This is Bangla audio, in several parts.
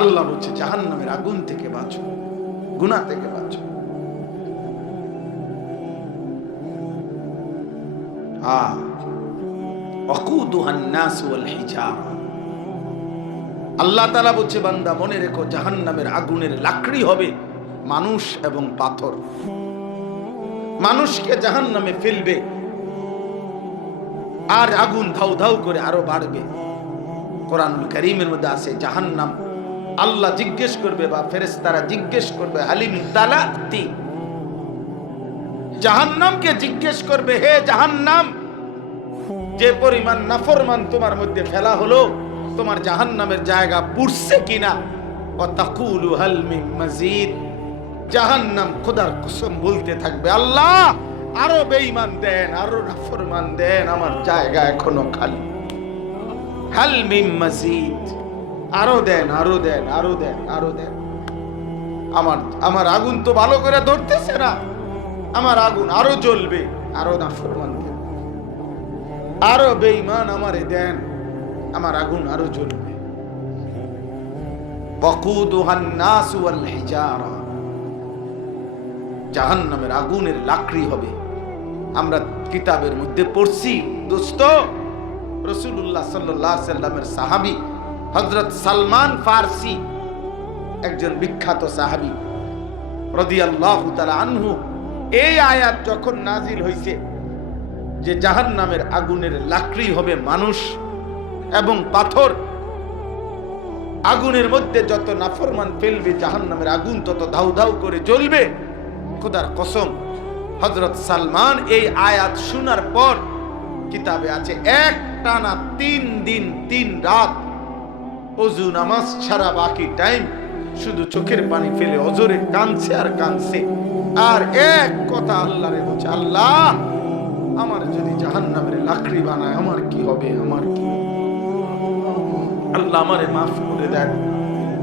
আল্লাহ বলছে জাহান্নামের আগুন থেকে বাঁচো, গুনাহ থেকে বাঁচো। ওয়াকুদুহান নাস ওয়াল হিজারা। আল্লাহ তাআলা বলছে বান্দা মনে রেখো জাহান্নামের আগুনের লাকড়ি হবে মানুষ এবং পাথর। মানুষকে জাহান্নামে ফেলবে আর আগুন ধাউ ধাউ করে আরো বাড়বে। কোরআনুল কারীমের মধ্যে আছে জাহান্নাম আল্লাহ জিজ্ঞেস করবে বা ফেরেশতারা জিজ্ঞেস করবে হালিম তালাতি, জাহান্নামকে জিজ্ঞেস করবে হে জাহান্নাম, যে পরিমাণ নাফরমান তোমার মধ্যে ফেলা হলো তোমার জাহান্নামের জায়গা পুরছে কিনা। ও তাকুলু হাল মিন মাজিদ, জাহান্নাম খোদার কসম বলতে থাকবে আল্লাহ আরো বেঈমান দেন, আরো নাফরমান দেন, আমার জায়গা এখনো খালি। হাল মিন মাজিদ, আরো দেন, আরো দেন, আরো দেন, আরো দেন। আমার আগুন তো ভালো করে ধরতেছে না, আমার আগুন আরো জ্বলবে, আরো নাফরমান দেন, আরো বেঈমান আমারে দেন, আমার আগুন আরো জ্বলবে। ওয়াকুদুহান নাস ওয়াল হিজারা, জাহান্নামের আগুনের লাকড়ি হবে। আমরা কিতাবের মধ্যে পড়ছি দোস্ত, রাসূলুল্লাহ সাল্লাল্লাহু আলাইহি সাল্লামের সাহাবী হযরত সালমান ফারসি, একজন বিখ্যাত সাহাবী রাদিয়াল্লাহু তাআলা আনহু, এই আয়াত যখন নাজিল হইছে যে জাহান্নামের আগুনের লাকড়ি হবে মানুষ এবং পাথর, আগুনের মধ্যে যত নাফরমান ফেলবে জাহান্নামের আগুন তত ধাউ ধাউ করে জ্বলবে। খোদার কসম হযরত সালমান এই আয়াত শোনার পর কিতাবে আছে একটানা 3 দিন 3 রাত ওযু নামাজ ছাড়া বাকি টাইম শুধু চোখের পানি ফেলে অজরে কাঁদছে আর কাঁদছে আর এক কথা আল্লাহরে বলছে, আল্লাহ আমার যদি জাহান্নামের লাকড়ি বানায় আমার কি হবে, আমার কি, আল্লাহ আমারে মাফ করে দেন,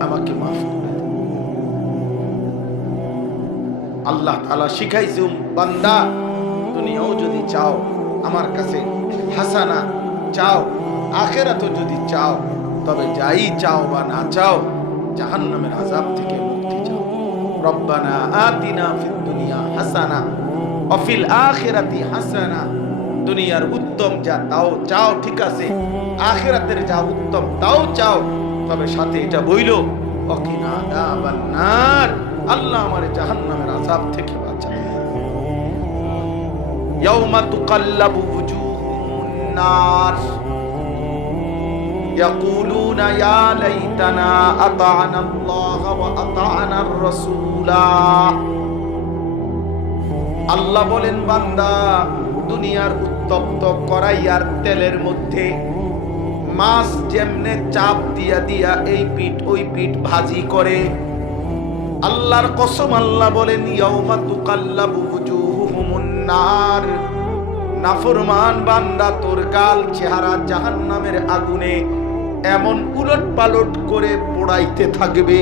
আমাকে মাফ করে দেন। আল্লাহ তাআলা শিখাইছে বান্দা দুনিয়াও যদি চাও আমার কাছে হাসানা চাও, আখিরাতও যদি চাও, তবে যাই চাও বা না চাও জাহান্নামের আযাব থেকে মুক্তি চাও। রব্বানা আতিনা ফিদ দুনিয়া হাসানা ওয়া ফিল আখিরাতি হাসানা, দুনিয়ার উত্তম যা তাও চাও ঠিক আছে, আখিরাতের যা উত্তম তাও চাও, তবে সাথে এটা বইলো ওয়াকিনা আযাবান নার, আল্লাহ আমারে জাহান্নামের আযাব থেকে বাঁচাও। ইয়াউমা তুকাল্লাবু ওয়ুজুহুন নার ইয়াকুলুনা ইয়া লাইতানা আতা'না আল্লাহ ওয়া আতা'না আর-রাসূলা। আল্লাহ বলেন বান্দা দুনিয়ার উত্তপ্ত কড়াইয়ার তেলের মধ্যে মাছ যেমনে চাপ দিয়া দিয়া এই পিঠ ওই পিঠ ভাজি করে, আল্লাহর কসম আল্লাহ বলেন ইয়াউমা তুকাল্লাবু ওয়ুজুহুন নার, নাফরমান বান্দা তোর গাল চেহারা জাহান্নামের আগুনে এমন উলট পালট করে পোড়াইতে থাকবে।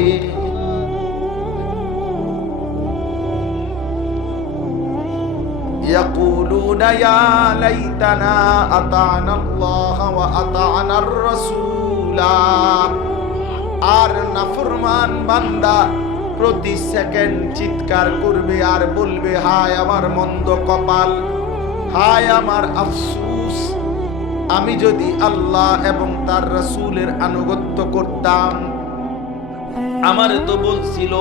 ইয়াকুলুনা ইয়া লাইতানা আতা'না আল্লাহ ওয়া আতা'না আর-রাসূলা। আর নাফরমান বান্দা প্রতি সেকেন্ড চিৎকার করবে আর বলবে হায় আমার মন্দ কপাল, হায় আমার আফসোস, আমি যদি আল্লাহ এবং তার রাসূলের আনুগত্য করতাম। আমার তো বলছিল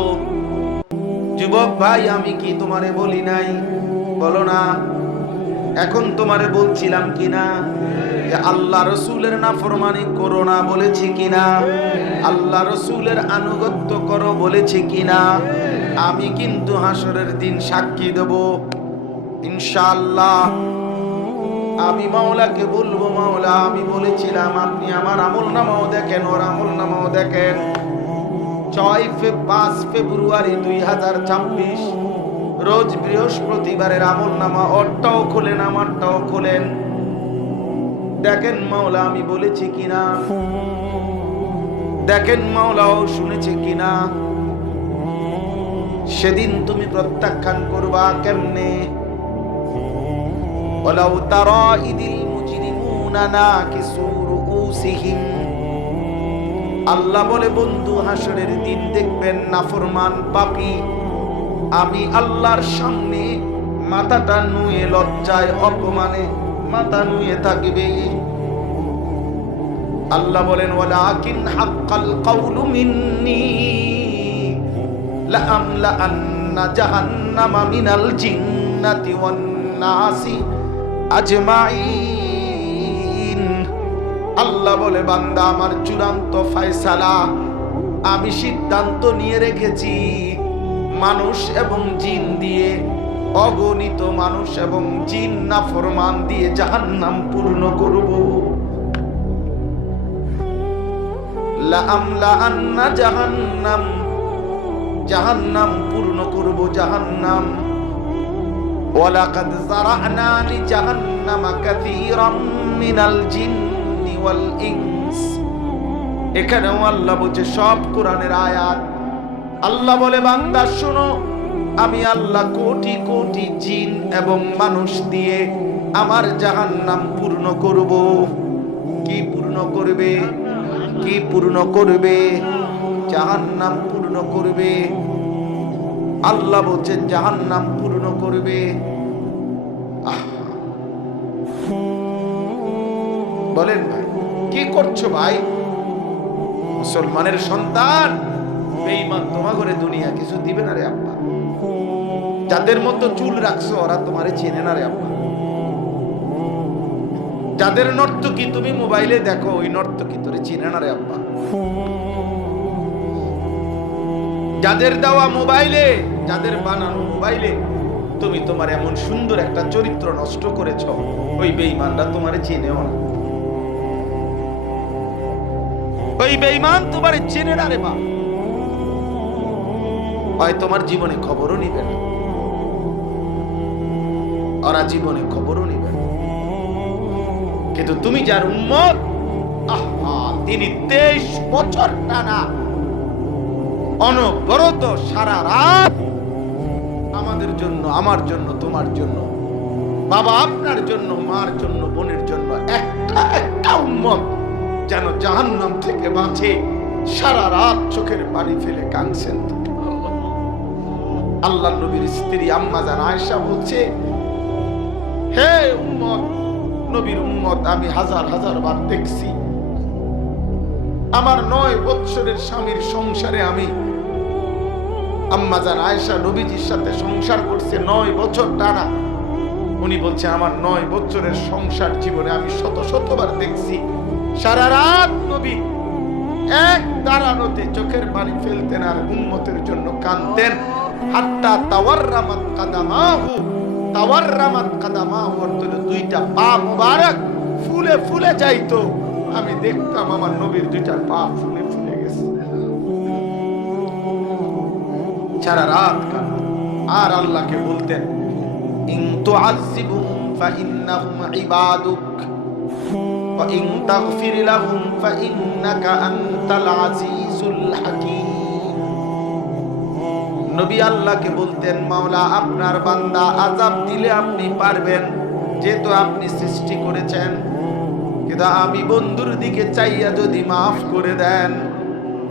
যুবক ভাই, আমি কি তোমারে বলি নাই, বলো না, এখন তোমারে বলছিলাম কিনা যে আল্লাহ রাসূলের নাফরমানি করো না বলেছি কিনা, আল্লাহ রাসূলের আনুগত্য করো বলেছি কিনা। আমি কিন্তু হাসরের দিন সাক্ষী দেব ইনশাআল্লাহ। আমি মাওলাকে বলবো মাওলা আমি বলেছিলাম, আপনি আমার আমলনামাও দেখেন, ওর আমলনামাও দেখেন। 5 ফেব্রুয়ারি 2026 রোজ বৃহস্পতিবারের আমলনামা ওরটাও খোলেন আমারটাও খোলেন, দেখেন মাওলা আমি বলেছি কিনা, দেখেন মাওলাও শুনেছে কিনা। সেদিন তুমি প্রত্যাখ্যান করবা কেমনে? ওয়ালাউ তারা ইদিল মুজরিমুনা নাকিসু রুউসিহিম আল্লাহ বলে বন্ধু হাসরের দিন দেখবেন নাফরমান পাপী আমি আল্লাহর সামনে মাথাটা নুয়ে লজ্জায় অপমানে মাথা নুয়ে থাকবে। আল্লাহ বলেন ওয়ালাকিন হাক্কাল কাউলু মিন্নি লাআমলাআন্না জাহান্নামা মিনাল জিন্নাতি ওয়ান নাসি আজমাইন। আল্লাহ বলে বান্দা আমার চূড়ান্ত ফয়সালা আমি সিদ্ধান্ত নিয়ে রেখেছি মানুষ এবং জিন দিয়ে অগণিত মানুষ এবং জিন নাফরমান দিয়ে জাহান্নাম পূর্ণ করব। লাআমলাআন্না জাহান্নাম পূর্ণ করব জাহান্নাম। ওয়ালাকাদ যারা'না লিজাহান্নামা কাসীরাম মিনাল জিন্নি ওয়াল ইনস। এখানেও আল্লাহ বলছে সব কোরআনের আয়াত। আল্লাহ বলে বান্দা শোনো আমি আল্লাহ কোটি কোটি জিন এবং মানুষ দিয়ে আমার জাহান্নাম পূর্ণ করব। কি পূর্ণ করবে? কি পূর্ণ করবে? জাহান্নাম পূর্ণ করবে। আল্লাহ বলছেন জাহান্নাম পূর্ণ করবে। বলেন ভাই কি করছো ভাই? মুসলমানের সন্তান বেঈমান তোমার ঘরে দুনিয়া কিছু দিবে না রে আব্বা। যাদের মতো চুল রাখছো ওরা তোমারে চেনে না রে আব্বা। যাদের নর্তকী তুমি মোবাইলে দেখো ওই নর্তকী তোরে চেনে না রে আব্বা। যাদের দেওয়া মোবাইলে যাদের বানানো মোবাইলে তুমি তোমার এমন সুন্দর একটা চরিত্র নষ্ট করেছো ওই বেঈমানরা তোমারে চেনেও না। ওই বেঈমান তোমারে চেনে না রে বাপ। হয় তোমার জীবনে খবরও নিবে না, ওরা জীবনে খবরও নিবে না। কিন্তু তুমি যার উম্মত তিনি 23 বছর টানা অনবরত সারা রাত আমাদের জন্য আমার জন্য তোমার জন্য বাবা আপনার জন্য মার জন্য বোনের জন্য একটা উম্মত যেন জাহান্নাম থেকে বাঁচে সারা রাত চোখের পানি ফেলে কাঁদছেন। আল্লাহ নবীর স্ত্রী আম্মা জান আয়েশা বলছে হে উম্মত নবীর উম্মত আমি হাজার হাজার বার দেখছি আমার 9 বছরের স্বামীর সংসারে আমি আম্মা জান আয়েশা নবীজির সাথে সংসার করছে 9 বছর টানা। উনি বলছে আমার 9 বছরের সংসার জীবনে আমি শত শতবার দেখছি সারা রাত নবী এক দাঁড়ানোতে চোখের পানি ফেলতেন আর উম্মতের জন্য কাঁদতেন। হাত্তা তাওয়াররামাত কাদামাহু অর্থাৎ দুইটা পা মুবারক ফুলে ফুলে যাইতো। আমি দেখতাম আমার নবীর দুইটা পা ফুলে ফুলে গেছে সারা রাত কাঁদতেন। আর আল্লাহকে বলতেন ইন তুআযিবহুম ফাইন্নাহুম ইবাদুক ওয়া ইন তাগফির লাহুম ফাইন্নাকা আনতাল আজিজুল হাকীম। নবী আল্লাহকে বলতেন মাওলা আপনার বান্দা আযাব দিলে আপনি পারবেন যেহেতু আপনি সৃষ্টি করেছেন, কিন্তু আমি বন্ধুর দিকে চাইয়া যদি মাফ করে দেন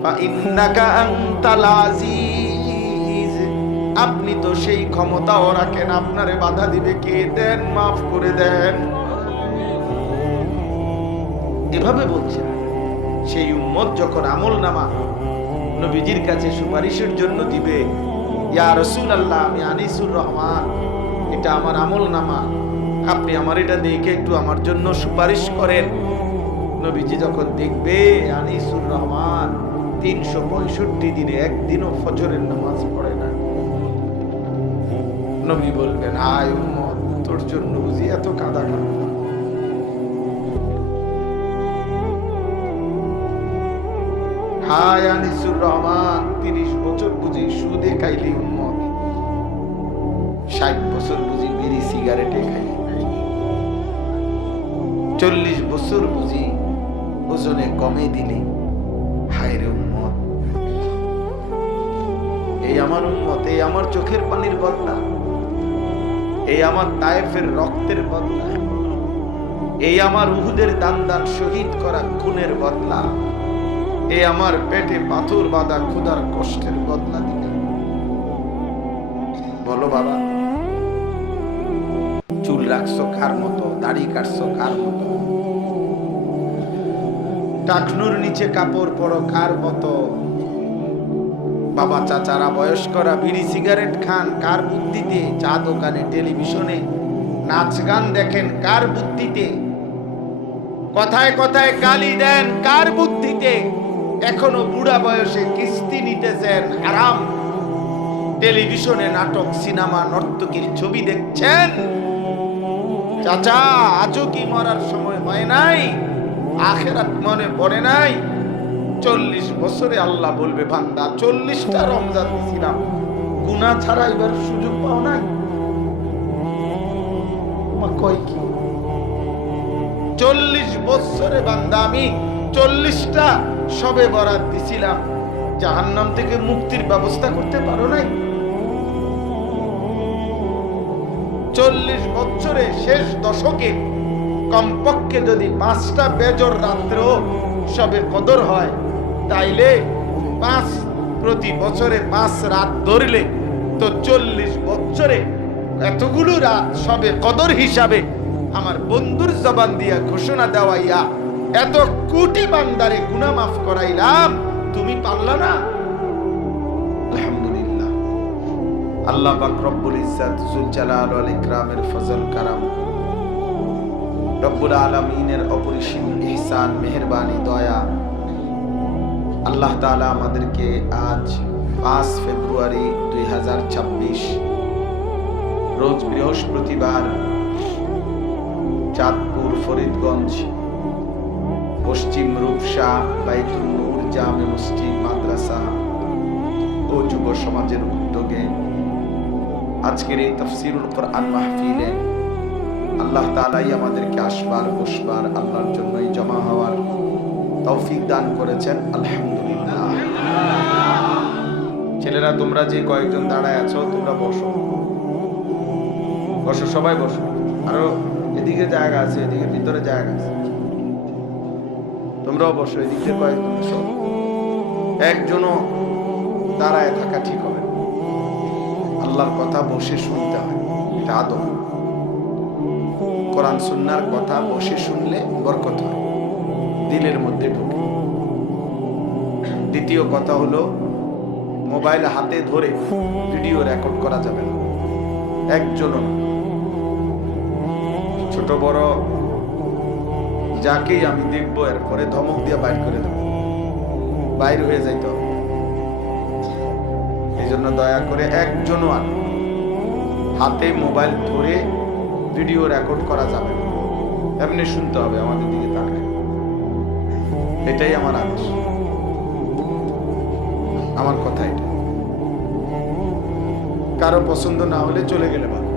ফাইন্নাকা আনতাল আজিজ আপনি তো সেই ক্ষমতাও রাখেন আপনারে বাধা দিবে কে? দেন মাফ করে দেন। এভাবে বলছেন। সেই উম্মত যখন আমলনামা নবীজির কাছে সুপারিশের জন্য দিবে ইয়া রাসূলুল্লাহ আমি আনিসুর রহমান এটা আমার আমলনামা আপনি আমার এটা দেখে একটু আমার জন্য সুপারিশ করেন। নবীজি যখন দেখবে আনিসুর রহমান 365 দিনে একদিনও ফজরের নামাজ পড়ে না, নবী বলবেন হায় উম্মত তোর জন্য বুঝি এত কাঁদা কাঁদা। হায় আনিসুর রহমান 30 বছর বুঝি সুদে খাইলি উম্মত, 60 বছর বুঝি বিড়ি সিগারেটে খাইলি, 40 বছর বুঝি ওজনে কমে দিলি। হায় রে উম্মত, এই আমার উম্মত, এই আমার চোখের পানির বদলা, এই আমার তায়েফের রক্তের বদলা, এই আমার উহুদের দান দান শহীদ করা খুনের বদলা। এ আমার পেটে পাথর বাঁধা ক্ষুধার কষ্টের বদলা দিলে? বলো বাবা, চুল রাখছো কার মতো, দাড়ি কাটছো কার মতো, টাকনুর নিচে কাপড় পরো কার মতো, বাবা চাচারা বয়স্করা বিড়ি সিগারেট খান কার বুদ্ধিতে, চা দোকানে টেলিভিশনে নাচ গান দেখেন কার বুদ্ধিতে, কথায় কথায় গালি দেন কার বুদ্ধিতে, এখনো বুড়া বয়সে কিস্তি নিতেছেন হারাম, টেলিভিশনে নাটক সিনেমা নর্তকীর ছবি দেখছেন। চাচা, আজও কি মরার সময় হয় নাই? আখেরাত মনে পড়ে নাই? 40 বছরে আল্লাহ বলবে, বান্দা 40টা রমজান দিছিলাম, গুনাহ ছাড়াইবার সুযোগ পাও নাই? কয় কি 40 বছরে বান্দা আমি 40টা সবে বরাত দিছিলাম, জাহান্নাম থেকে মুক্তির ব্যবস্থা করতে পারো নাই? 40 বছরে শেষ দশকে কমপক্ষে যদি 5টা বেজর রাত্রেও সবে কদর হয়, তাইলে 5 প্রতি বছরে 5 রাত ধরলে তো 40 বছরে এতগুলো রাত সবে কদর হিসাবে আমার বন্ধুর জবান দিয়া ঘোষণা দেওয়াইয়া এত কোটি বান্দারে গুনাহ মাফ করাইলাম, তুমি পারলা না? আলহামদুলিল্লাহ, আল্লাহ পাক রব্বুল ইজ্জত যুল জালাল ওয়াল ইকরামের ফজল কারাম, রব্বুল আলামিনের অপরিসীম ইহসান মেহেরবানি দয়া, আল্লাহ তাআলা আমাদেরকে আজ 5 ফেব্রুয়ারি 2026 রোজ বৃহস্পতিবার চাঁদপুর ফরিদগঞ্জ পশ্চিম রূপসা বাইতুল নূর জামে মসজিদ মাদ্রাসা ও যুব সমাজের উদ্যোগে আজকের এই তাফসীরুল কোরআন মাহফিলে আল্লাহ তাআলাই আমাদেরকে আসবার বসবার আল্লাহর জন্যই জমা হওয়ার তৌফিক দান করেছেন। আলহামদুলিল্লাহ। ছেলেরা, তোমরা যে কয়েকজন দাঁড়ায় আছো, তোমরা বসো বসো, সবাই বসো। আরো এদিকে জায়গা আছে, এদিকে ভিতরে জায়গা আছে, তোমরাও বসো। এদিকে কয়েকজন বসো, একজনও দাঁড়ায় থাকা ঠিক হবে। আল্লাহর কথা বসে শুনতে হয়, এটা আদব। কোরআন সুন্নাহর কথা বসে শুনলে বরকত হয়, দিলের মধ্যে ঢুকে। দ্বিতীয় কথা হলো, মোবাইল হাতে ধরে ভিডিও রেকর্ড করা যাবে না, একজনও। ছোট বড় যাকেই আমি দেখবো এরপরে ধমক দিয়ে বাইর করে দেবো, বাইর হয়ে যাইতে হবে। এই জন্য দয়া করে একজনও আর হাতে মোবাইল ধরে ভিডিও রেকর্ড করা যাবে না, এমনি শুনতে হবে আমাদের দিকে তাকায়। এটাই আমার আদেশ, আমার কথা এটা। কারো পছন্দ না হলে চলে গেলে ভালো।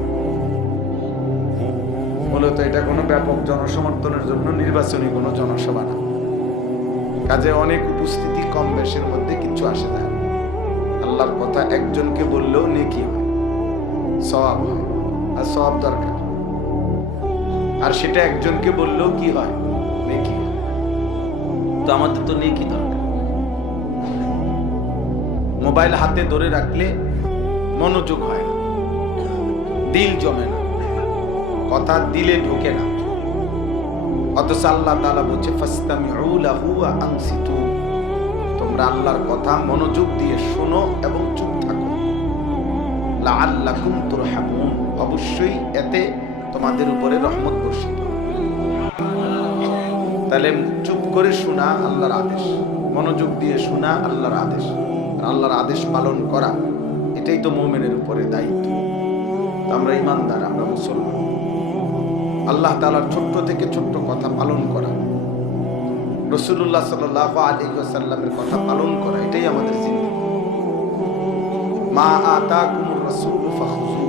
মূলত এটা কোনো ব্যাপক জনসমর্থনের জন্য নির্বাচনী কোনো জনসভা না, কাজে অনেক উপস্থিতি কম বেশের মধ্যে কিছু আসে যায়। আল্লাহর কথা একজনকে বললেও নেকি হয়, সওয়াব হয়, আর সওয়াব দরকার। আর সেটা একজনকে বললেও কি হয়, নেকি হয়। তো আমাদের তো নেকি দরকার। মোবাইল হাতে ধরে রাখলে মনোযোগ হয় না, দিল জমে না, কথা দিলে ঢোকে না। অথচ আল্লাহ তাআলা বলছে, ফাসতামিউ লাহু ওয়া আনসিতু, তোমরা আল্লাহর কথা মনোযোগ দিয়ে শোনো এবং চুপ থাকো। লাআল্লাকুম তুরহামুন, অবশ্যই এতে তোমাদের উপরে রহমত বর্ষিত। তাহলে চুপ করে শোনা আল্লাহর আদেশ, মনোযোগ দিয়ে শোনা আল্লাহর আদেশ, আর আল্লাহর আদেশ পালন করা, এটাই তো মুমিনের উপরে দায়িত্ব। আমরা ঈমানদার, আমরা মুসলমান। আল্লাহ তাআলার ছোট্ট থেকে ছোট্ট কথা পালন করা, রাসূলুল্লাহ সাল্লাল্লাহু আলাইহি ওয়াসাল্লামের কথা পালন করা, এটাই আমাদের জিন্দেগি। মা আতাকুমুর রাসূল ফাখুযু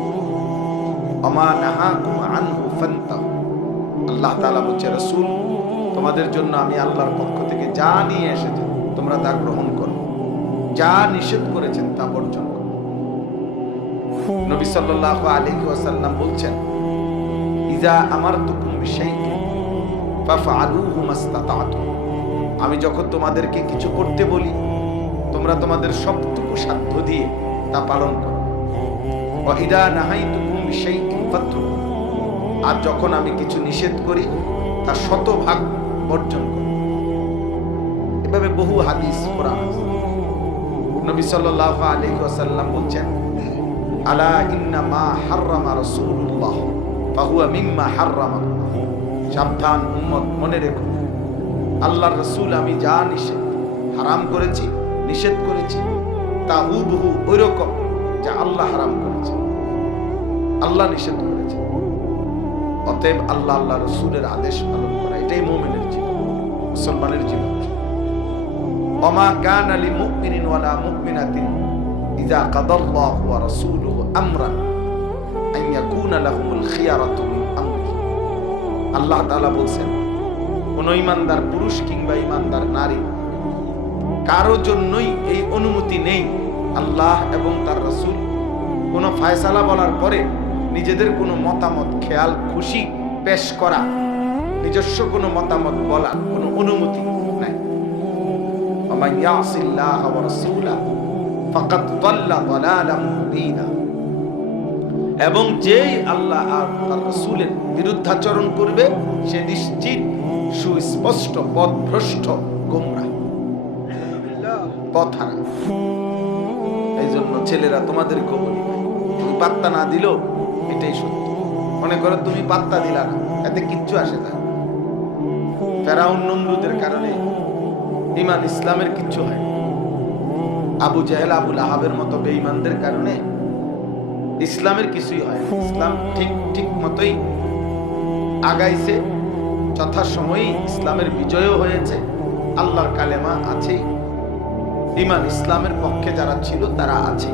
ওয়া মা নাহাকুম আনহু ফান্তাহু। আল্লাহ তাআলা বলছে, রাসূল, তোমাদের জন্য আমি আল্লাহর পক্ষ থেকে যা নিয়ে এসেছি তোমরা তা গ্রহণ করো, যা নিষেধ করেছেন তা বর্জন করো। নবী সাল্লাল্লাহু আলাইহি ওয়াসাল্লাম বলছেন, ইজা আমারতুকুম বিশাইইন ফাফআলুহু মাস্তাতা'তুম। আমি যখন তোমাদেরকে কিছু করতে বলি তোমরা তোমাদের সবটুকু সাধ্য দিয়ে তা পালন করো। ওয়া ইদা নাহাইতুকুম বিশাইইন ফাতরুকু, আর যখন আমি কিছু নিষেধ করি তা শতভাগ বর্জন করো। এভাবে বহু হাদিস কোরআন আছে। নবী সাল্লাল্লাহু আলাইহি ওয়াসাল্লাম বলেন, আলা ইন্না মা হাররামা রাসূলুল্লাহ ফাহুয়া মিম্মা হাররামা। সাবধান উম্মত, মনে রেখো আল্লাহর রাসূল আমি যা নিষেধ হারাম করেছি, নিষেধ করেছি, তা হুবহু ওইরকম যা আল্লাহ হারাম করেছে, আল্লাহ নিষেধ করেছে। অতএব আল্লাহ আল্লাহ রাসূলের আদেশ পালন করা, এটাই মুমিনের জীবন, মুসলমানের জীবন। ওমা কানা লিমুমিনিন ওয়ালা মুমিনাতিন ইযা কাদাল্লাহু ওয়া রাসূলুহু আমরান আন ইয়াকুনা লাহুমুল খিয়ারাতু মিন আমরিহি। আল্লাহ তাআলা বলেন, কোন ঈমানদার পুরুষ কিংবা ঈমানদার নারী কারো জন্যই এই অনুমতি নেই আল্লাহ এবং তার রাসূল কোন ফয়সালা বলার পরে নিজেদের কোনো মতামত খেয়াল খুশি পেশ করা, নিজস্ব কোনো মতামত বলার কোনো অনুমতি নাই। ওমান ইয়াসিল্লাহ ওয়া রাসূলাহু ফাকাদ দাল্লা দালালাম মুবিনা। এবং যেই আল্লাহ আর তার রাসূলের বিরুদ্ধাচরণ করবে সে নিশ্চিত সুস্পষ্ট পথভ্রষ্ট, গোমরা, পথহারা। এই জন্য ছেলেরা তোমাদেরকে বলি, তুমি পাত্তা না দিলেও এটাই সত্য। মনে করো তুমি পাত্তা দিলা না, এতে কিচ্ছু আসে না। ফেরাউন নমরুদের কারণে ঈমান ইসলামের কিচ্ছু হয়। আবু জেহেল আবু লাহাবের মতো বেঈমানদের কারণে ইসলামের কিছুই হয়। ইসলাম ঠিক মতোই আগাইছে, যথাসময়েই ইসলামের বিজয়ও হয়েছে, আল্লাহর কালেমা আছেই, ঈমান ইসলামের পক্ষে যারা ছিল তারা আছে।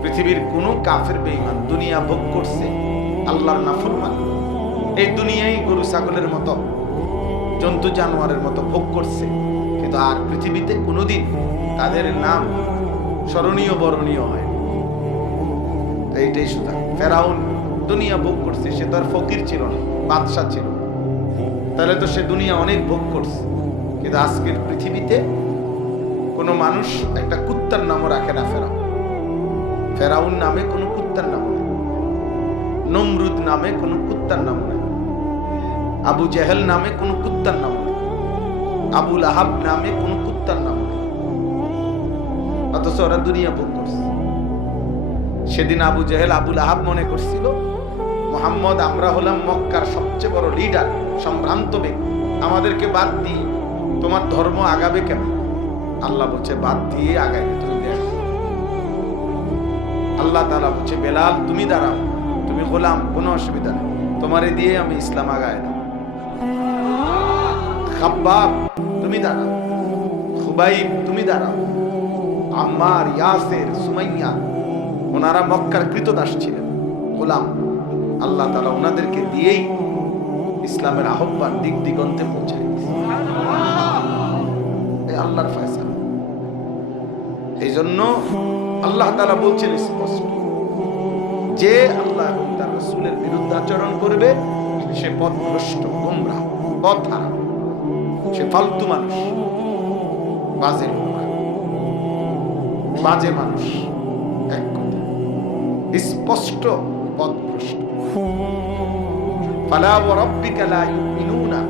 পৃথিবীর কোন কাফের বেঈমান দুনিয়া ভোগ করছে আল্লাহর নাফরমান, এই দুনিয়ায় গরু ছাগলের মতো, জন্তু জানোয়ারের মতো ভোগ করছে, কিন্তু আর পৃথিবীতে কোনোদিন তাদের নাম স্মরণীয় বরণীয় হয়। এইটাই সুতরাং ফেরাউন দুনিয়া ভোগ করছে, সে তো আর ফকির ছিল না, বাদশা ছিল, তাহলে তো সে দুনিয়া অনেক ভোগ করছে। কিন্তু আজকের পৃথিবীতে কোনো মানুষ একটা কুত্তার নামও রাখে না। ফেরাউন নামে কোনো কুত্তার নাম নেই, নমরুদ নামে কোনো কুত্তার নাম নেই, আবু জেহেল নামে কোনো কুত্তার নাম নেই, আবু লাহাব নামে কোনো কুত্তার নাম নেই, অথচ ওরা দুনিয়া ভোগ করছে। সেদিন আবু জেহেল আবু লাহাব মনে করছিল মুহাম্মদ আমরা হলাম মক্কার সবচেয়ে বড় লিডার, সম্ভ্রান্ত ব্যক্তি, আমাদেরকে বাদ দিয়ে তোমার ধর্ম আগাবে কেন? আল্লাহ বলছে বাদ দিয়ে আগাইবে, তুমি দেখো। আল্লাহ তাআলা বলছে বেলাল তুমি দাঁড়াও, তুমি গোলাম, কোনো অসুবিধা নেই, তোমারে দিয়ে আমি ইসলাম আগায় না। খাব্বাব তুমি দাঁড়াও, খুবাইব তুমি দাঁড়াও, আম্মার, ইয়াসের, সুমাইয়া, ওনারা মক্কার কৃতদাস ছিলেন, গোলাম। আল্লাহ তাআলা ওনাদেরকে দিয়েই ইসলামের আহ্বান দিক দিগন্তে পৌঁছায় দিয়েছে। এই আল্লাহর ফয়সালা। এই জন্য আল্লাহ তাআলা বলছেন স্পষ্ট, যে আল্লাহ এবং তার রাসূলের বিরুদ্ধাচরণ করবে সে পথভ্রষ্ট, গোমরাহ, পথহারা, সে ফালতু মানুষ, বাজে লোক, বাজে মানুষ, এক কথা স্পষ্ট পথভ্রষ্ট। ফালা ওয়া রাব্বিকা লা ইউমিনুনা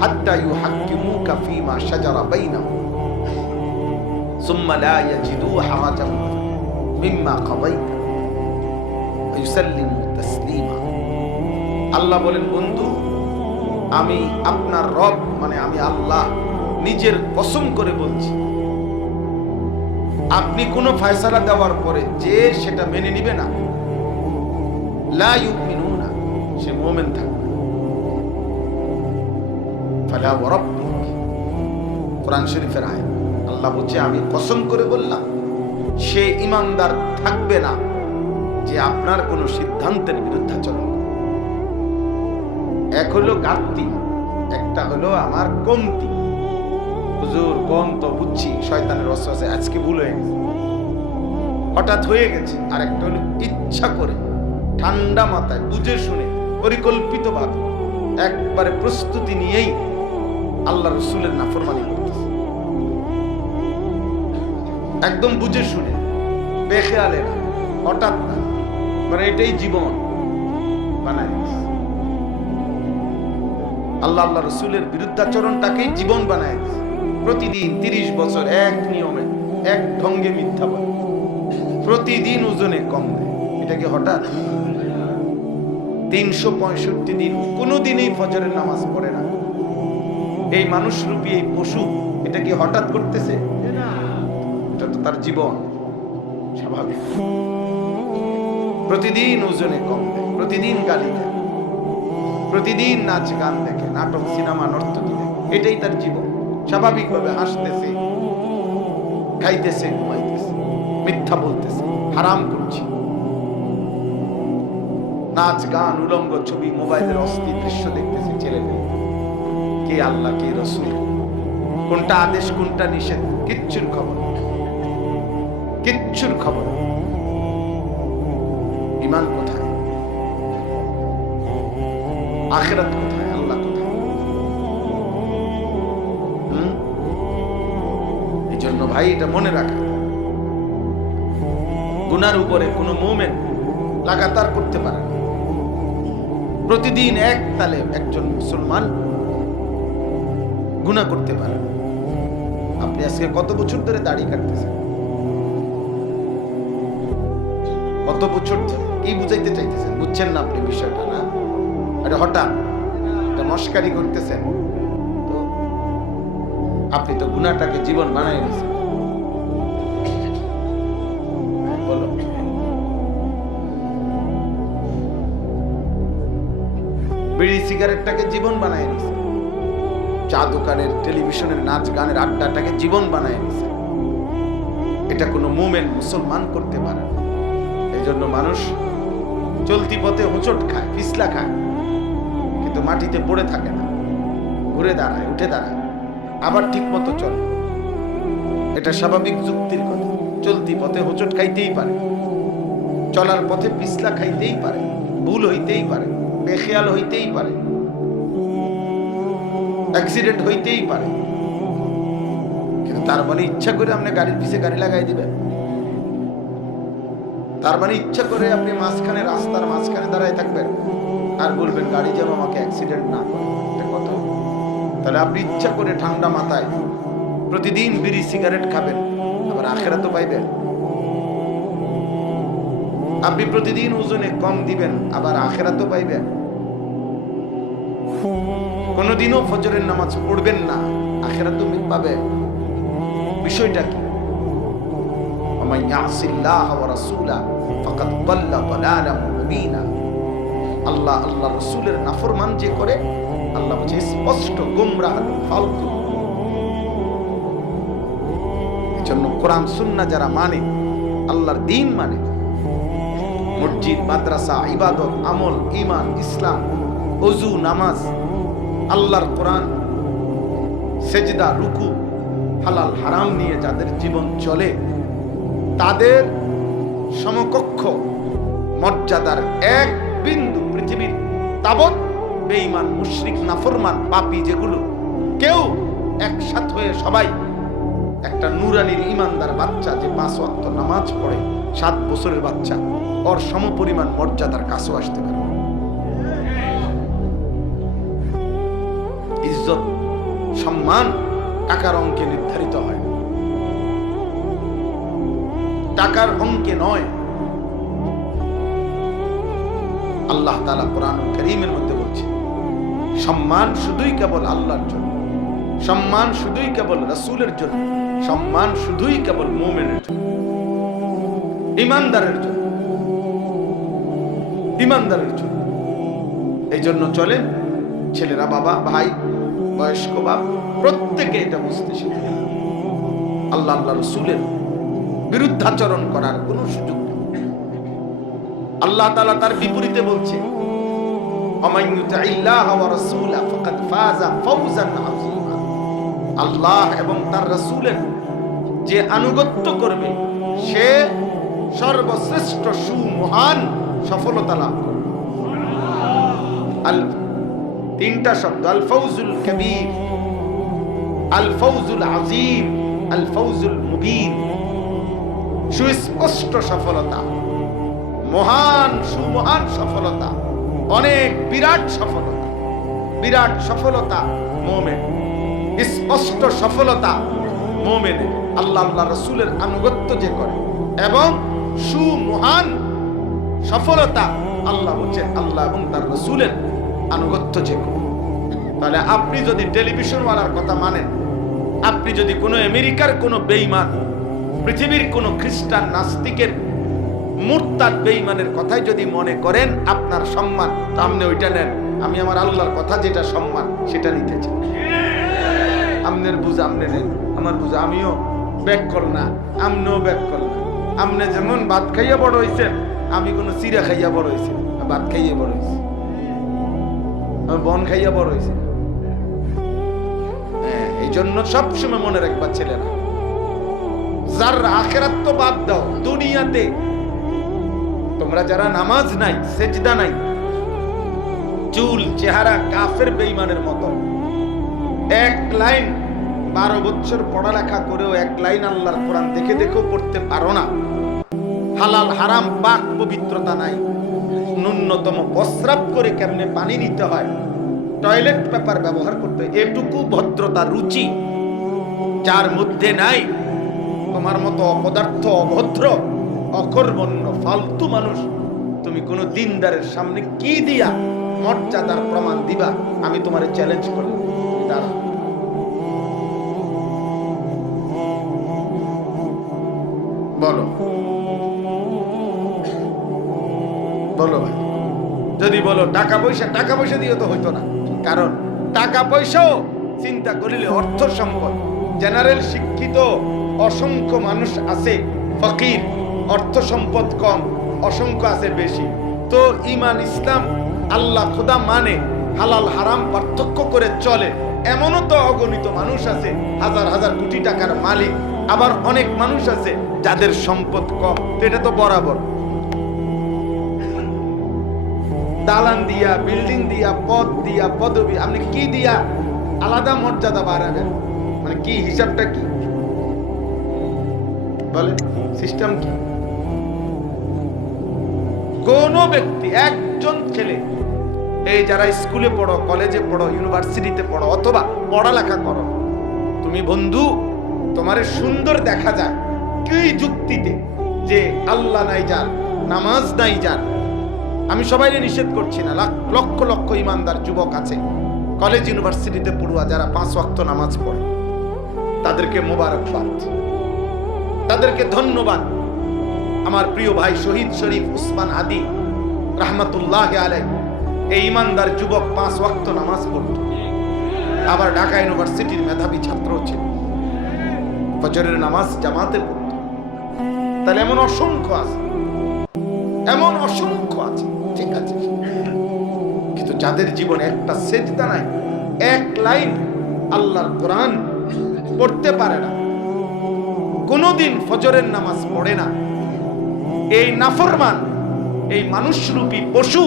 হাত্তা ইউহাক্কিমুকা ফীমা শাজারা বাইনাহুম সুম্মা লা ইয়াজিদু হারাজান মিম্মা কাদাইতা ওয়া ইউসাল্লিমু তাসলিমা। আল্লাহ বলেন, বন্ধু আমি আপনার রব মানে আমি আল্লাহ নিজের কসম করে বলছি, আপনি কোন ফয়সালা দেওয়ার পরে যে সেটা মেনে নিবে না, লা ইউমিনুনা, সে মুমিন থাকবে। ফালা ওয়া রাব্বিক, কোরআন শরীফের আয়াত। আল্লাহ বলছে আমি কসম করে বললাম সে ঈমানদার থাকবে না যে আপনার কোন সিদ্ধান্তের বিরুদ্ধাচরণ করে। এক হলো ঘাটতি, একটা হলো আমার কমতি। হুজুর কোন তো বুঝছি শয়তানের ওয়াসওয়াসে আজকে ভুল হয়ে গেছে, হঠাৎ হয়ে গেছে। আর একটা হলো ইচ্ছা করে, ঠান্ডা মাথায়, বুঝে শুনে, পরিকল্পিতভাবে, একবারে প্রস্তুতি নিয়েই আল্লাহ রসুলের নাফরমানি করতেছে, একদম বুঝে শুনে, বেখেয়ালে না, হঠাৎ না, মানে এটাই জীবন বানায় দিয়েছে। আল্লাহ আল্লাহ রসুলের বিরুদ্ধাচরণটাকেই জীবন বানায় দিয়েছে। প্রতিদিন 30 বছর এক নিয়মে এক ঢঙ্গে মিথ্যা বলে, প্রতিদিন ওজনে কম দেয়। এটা কি হঠাৎ? 365 দিন কোনোদিনই ফজরের নামাজ পড়ে না এই মানুষ রূপী এই পশু, এটা কি হঠাৎ করতেছে? এটা তো তার জীবন, স্বাভাবিক। প্রতিদিন ওজনে কম দেয়, প্রতিদিন গালি দেয়, প্রতিদিন নাচ গান দেখে, নাটক সিনেমা নর্তকী দেখে, এটাই তার জীবন। স্বাভাবিকভাবে হাসতেছে, খাইতেছে, ঘুমাইতেছে, মিথ্যা বলতেছে, হারাম করছে, নাচ গান, উলঙ্গ ছবি, মোবাইলের অস্থির দৃশ্য দেখতেছে ছেলেমেয়ে। কে আল্লাহ, কে রসুল, কোনটা আদেশ, কোনটা নিষেধ, কিচ্ছুর খবর, কিচ্ছুর খবর। ঈমান কোথায়? আখিরাত কোথায়? আল্লাহ কোথায়? এই জন্য ভাই এটা মনে রাখা, গুনার উপরে কোনো মুমিন লাগাতার করতে পারে না। প্রতিদিন এক তালে একজন মুসলমান গুনাহ করতে পারে। আপনি আজকে কত বছর ধরে দাড়ি কাটতেছেন? কত বছর ধরে? কি বুঝাইতে চাইতেছেন? বুঝছেন না আপনি বিষয়টা? না, আরে হঠাৎ এটা মস্কারি করতেছেন তো আপনি তো গুনাহটাকে জীবন বানাই নিয়েছেন। বলো, বিড়ি সিগারেটটাকে জীবন বানায় নিছে, চা দোকানের, টেলিভিশনের নাচ গানের আড্ডাটাকে জীবন বানায় নিছে। এটা কোনো মুমিন মুসলমান করতে পারে না। এই জন্য মানুষ চলতি পথে হোঁচট খায়, পিছলা খায়, কিন্তু মাটিতে পড়ে থাকে না, ঘুরে দাঁড়ায়, উঠে দাঁড়ায়, আবার ঠিক মতো চলে। এটা স্বাভাবিক যুক্তির কথা। চলতি পথে হোঁচট খাইতেই পারে, চলার পথে পিছলা খাইতেই পারে, ভুল হইতেই পারে, বেখেয়াল হইতেই পারে, অ্যাক্সিডেন্ট হইতেই পারে, কিন্তু তার মানে ইচ্ছা করে আপনি গাড়ির পিছে গাড়ি লাগাই দিবেন? তার মানে ইচ্ছা করে আপনি মাঝখানে, রাস্তার মাঝখানে দাঁড়ায় থাকবেন আর বলবেন গাড়ি যেন আমাকে অ্যাক্সিডেন্ট না করে? এটা কথা? তাহলে আপনি ইচ্ছা করে ঠান্ডা মাথায় প্রতিদিন বিড়ি সিগারেট খাবেন, আবার আখিরাতও পাইবেন। আপনি প্রতিদিন ওজনে কম দিবেন, আবার আখিরাতও পাইবেন। কোনদিনও ফজরের নামাজ পড়বেন না, আখিরাতও পাবেন। বিষয়টা কি? ওমান ইয়াসিল্লাহ ওয়া রাসূলা ফাকাদ দাল্লা দালালাম মুবিনা। আল্লাহ আল্লাহ রাসূলের নাফরমান যে করে, আল্লাহ বলে স্পষ্ট গোমরাহ, ফালতু। এজন্য কোরআন সুন্নাহ যারা মানে, আল্লাহর দ্বীন মানে, মসজিদ, মাদ্রাসা, ইবাদত, আমল, ঈমান, ইসলাম, ওযু, নামাজ, আল্লাহর কোরআন, সেজদা, রুকু, হালাল হারাম নিয়ে যাদের জীবন চলে, তাদের সমকক্ষ মর্যাদার এক বিন্দু পৃথিবীর তাবৎ বেঈমান, মুশরিক, নাফরমান, পাপী যেগুলো, কেউ একসাথ হয়ে সবাই একটা নুরানির ইমানদার বাচ্চা যে 5 ওয়াক্ত নামাজ পড়ে, 7 বছরের বাচ্চা, ওর সমপরিমাণ মর্যাদার কাছেও আসতে পারে। ইজ্জত, সম্মান টাকার অঙ্কে নির্ধারিত হয়, টাকার অঙ্কে নয়। আল্লাহ তাআলা কোরআনুল কারীমের মধ্যে বলছে, সম্মান শুধুই কেবল আল্লাহর জন্য, সম্মান শুধুই কেবল রাসূলের জন্য, সম্মান শুধুই কেবল মুমিনের জন্য, ঈমানদারের জন্য, ঈমানদারের জন্য। এই জন্য চলে ছেলেরা, বাবা, ভাই, বয়স্ক বাপ, প্রত্যেকে এটা বুঝতে শিখে। আল্লাহ আল্লাহ রাসূলের বিরুদ্ধাচরণ করার কোনো সুযোগ নেই। আল্লাহ তাআলা তার বিপরীতে বলছে, ওমান ইউতিল্লাহ ওয়া রাসূলা ফাকাদ ফাযা ফাওজান আযীমা। আল্লাহ এবং তার রাসূলের যে আনুগত্য করবে, সে সর্বশ্রেষ্ঠ সুমহান সফলতা লাভ করবে। আল তিনটা শব্দ, আল ফাউজুল কাবীর, আল ফাউজুল আজিম, আল ফাউজুল মুবিন, সুস্পষ্ট সফলতা, মহান সুমহান সফলতা, অনেক বিরাট সফলতা। বিরাট সফলতা মুমিন, স্পষ্ট সফলতা মুমিনের আল্লাহ আল্লাহ রাসূলের আনুগত্য যে করে, এবং সুমহান সফলতা আল্লাহ বলছেন আল্লাহ এবং তার রাসূলের আনুগত্য যে করে। তাহলে আপনি যদি টেলিভিশনওয়ালার কথা মানেন, আপনি যদি কোনো আমেরিকার কোনো বেঈমান, পৃথিবীর কোনো খ্রিস্টান নাস্তিকের মুরতাদ বেঈমানের কথাই যদি মনে করেন আপনার সম্মান, তো আপনি ওইটা নেন। আমি আমার আল্লাহর কথা যেটা সম্মান সেটা নিতে চাই। আমনের বুঝা আমনে নেন, আমার বুঝা আমিও ব্যাক কর না, আমনেও ব্যাক কর না। আমনে যেমন ভাত খাইয়া বড় হয়েছেন, আমি কোনো চিরা খাইয়া বড় হয়েছি, ভাত খাইয়া বড় হয়েছি, আমি বন খাইয়া বড় হয়েছি। এই জন্য সবসময় মনে রাখবা ছেলেরা, যার আখিরাত তো বাদ দাও, দুনিয়াতে তোমরা যারা নামাজ নাই, সেজদা নাই, চুল চেহারা কাফের বেঈমানের মতো, এক লাইন 12 বছর পড়ালেখা করেও এক লাইন আল্লাহর কোরআন দেখে দেখেও পড়তে পারো না, হালাল হারাম পাক পবিত্রতা নাই, ন্যূনতম প্রস্রাব করে কেমনে পানি নিতে হয়, টয়লেট পেপার ব্যবহার করতে, এটুকু ভদ্রতা রুচি যার মধ্যে নাই, তোমার মতো অপদার্থ, অভদ্র, অকর্মণ্য, ফালতু মানুষ তুমি কোন দিনদারের সামনে কি দিয়া মর্যাদার প্রমাণ দিবা? আমি তোমারে চ্যালেঞ্জ করলাম, দাঁড়া। বলো বলো ভাই, যদি বলো টাকা পয়সা দিয়ে তো হইতো না, কারণ টাকা পয়সাও চিন্তা করিলে অর্থ সম্পদ, জেনারেল শিক্ষিত অসংখ্য মানুষ আছে, ফকির, অর্থ সম্পদ কম, অসংখ্য আছে বেশি। তো ঈমান ইসলাম আল্লাহ খোদা মানে, হালাল হারাম পার্থক্য করে চলে, এমনও তো অগণিত মানুষ আছে হাজার হাজার কোটি টাকার মালিক। আবার অনেক মানুষ আছে যাদের সম্পদ কম, তো এটা তো বরাবর। দালান দিয়া, বিল্ডিং দিয়া, পদ দিয়া, পদবি, আপনি কি দিয়া আলাদা মর্যাদা বাড়াবেন? মানে কি হিসাবটা কি বলেন, সিস্টেম কি? কোন ব্যক্তি, একজন ছেলে, এই যারা স্কুলে পড়ো, কলেজে পড়ো, ইউনিভার্সিটিতে পড়ো, অথবা পড়ালেখা করো, তুমি বন্ধু তোমারে সুন্দর দেখা যায় কি যুক্তিতে? যে আল্লাহ নাই যার, নামাজ নাই যার। আমি সবাইকে নিষেধ করছি না, লক্ষ লক্ষ ইমানদার যুবক আছে কলেজ ইউনিভার্সিটিতে পড়ুয়া, যারা 5 ওয়াক্ত নামাজ পড়ে, তাদেরকে মোবারকবাদ, তাদেরকে ধন্যবাদ। আমার প্রিয় ভাই শহীদ শরীফ উসমান আদি রাহমাতুল্লাহ আলাইহি, এই ইমানদার যুবক 5 ওয়াক্ত নামাজ পড়ত, আবার ঢাকা ইউনিভার্সিটির মেধাবী ছাত্র ছিল, ফজরের নামাজ জামাতে পড়ত। তাহলে এমন অসংখ্য আছে, এমন অসংখ্য আছে, ঠিক আছে, কিন্তু যাদের জীবনে একটা সেজদা নাই, এক লাইন আল্লাহর কোরআন পড়তে পারে না, কোনদিন ফজরের নামাজ পড়ে না, এই নাফরমান, এই মানুষরূপী পশু,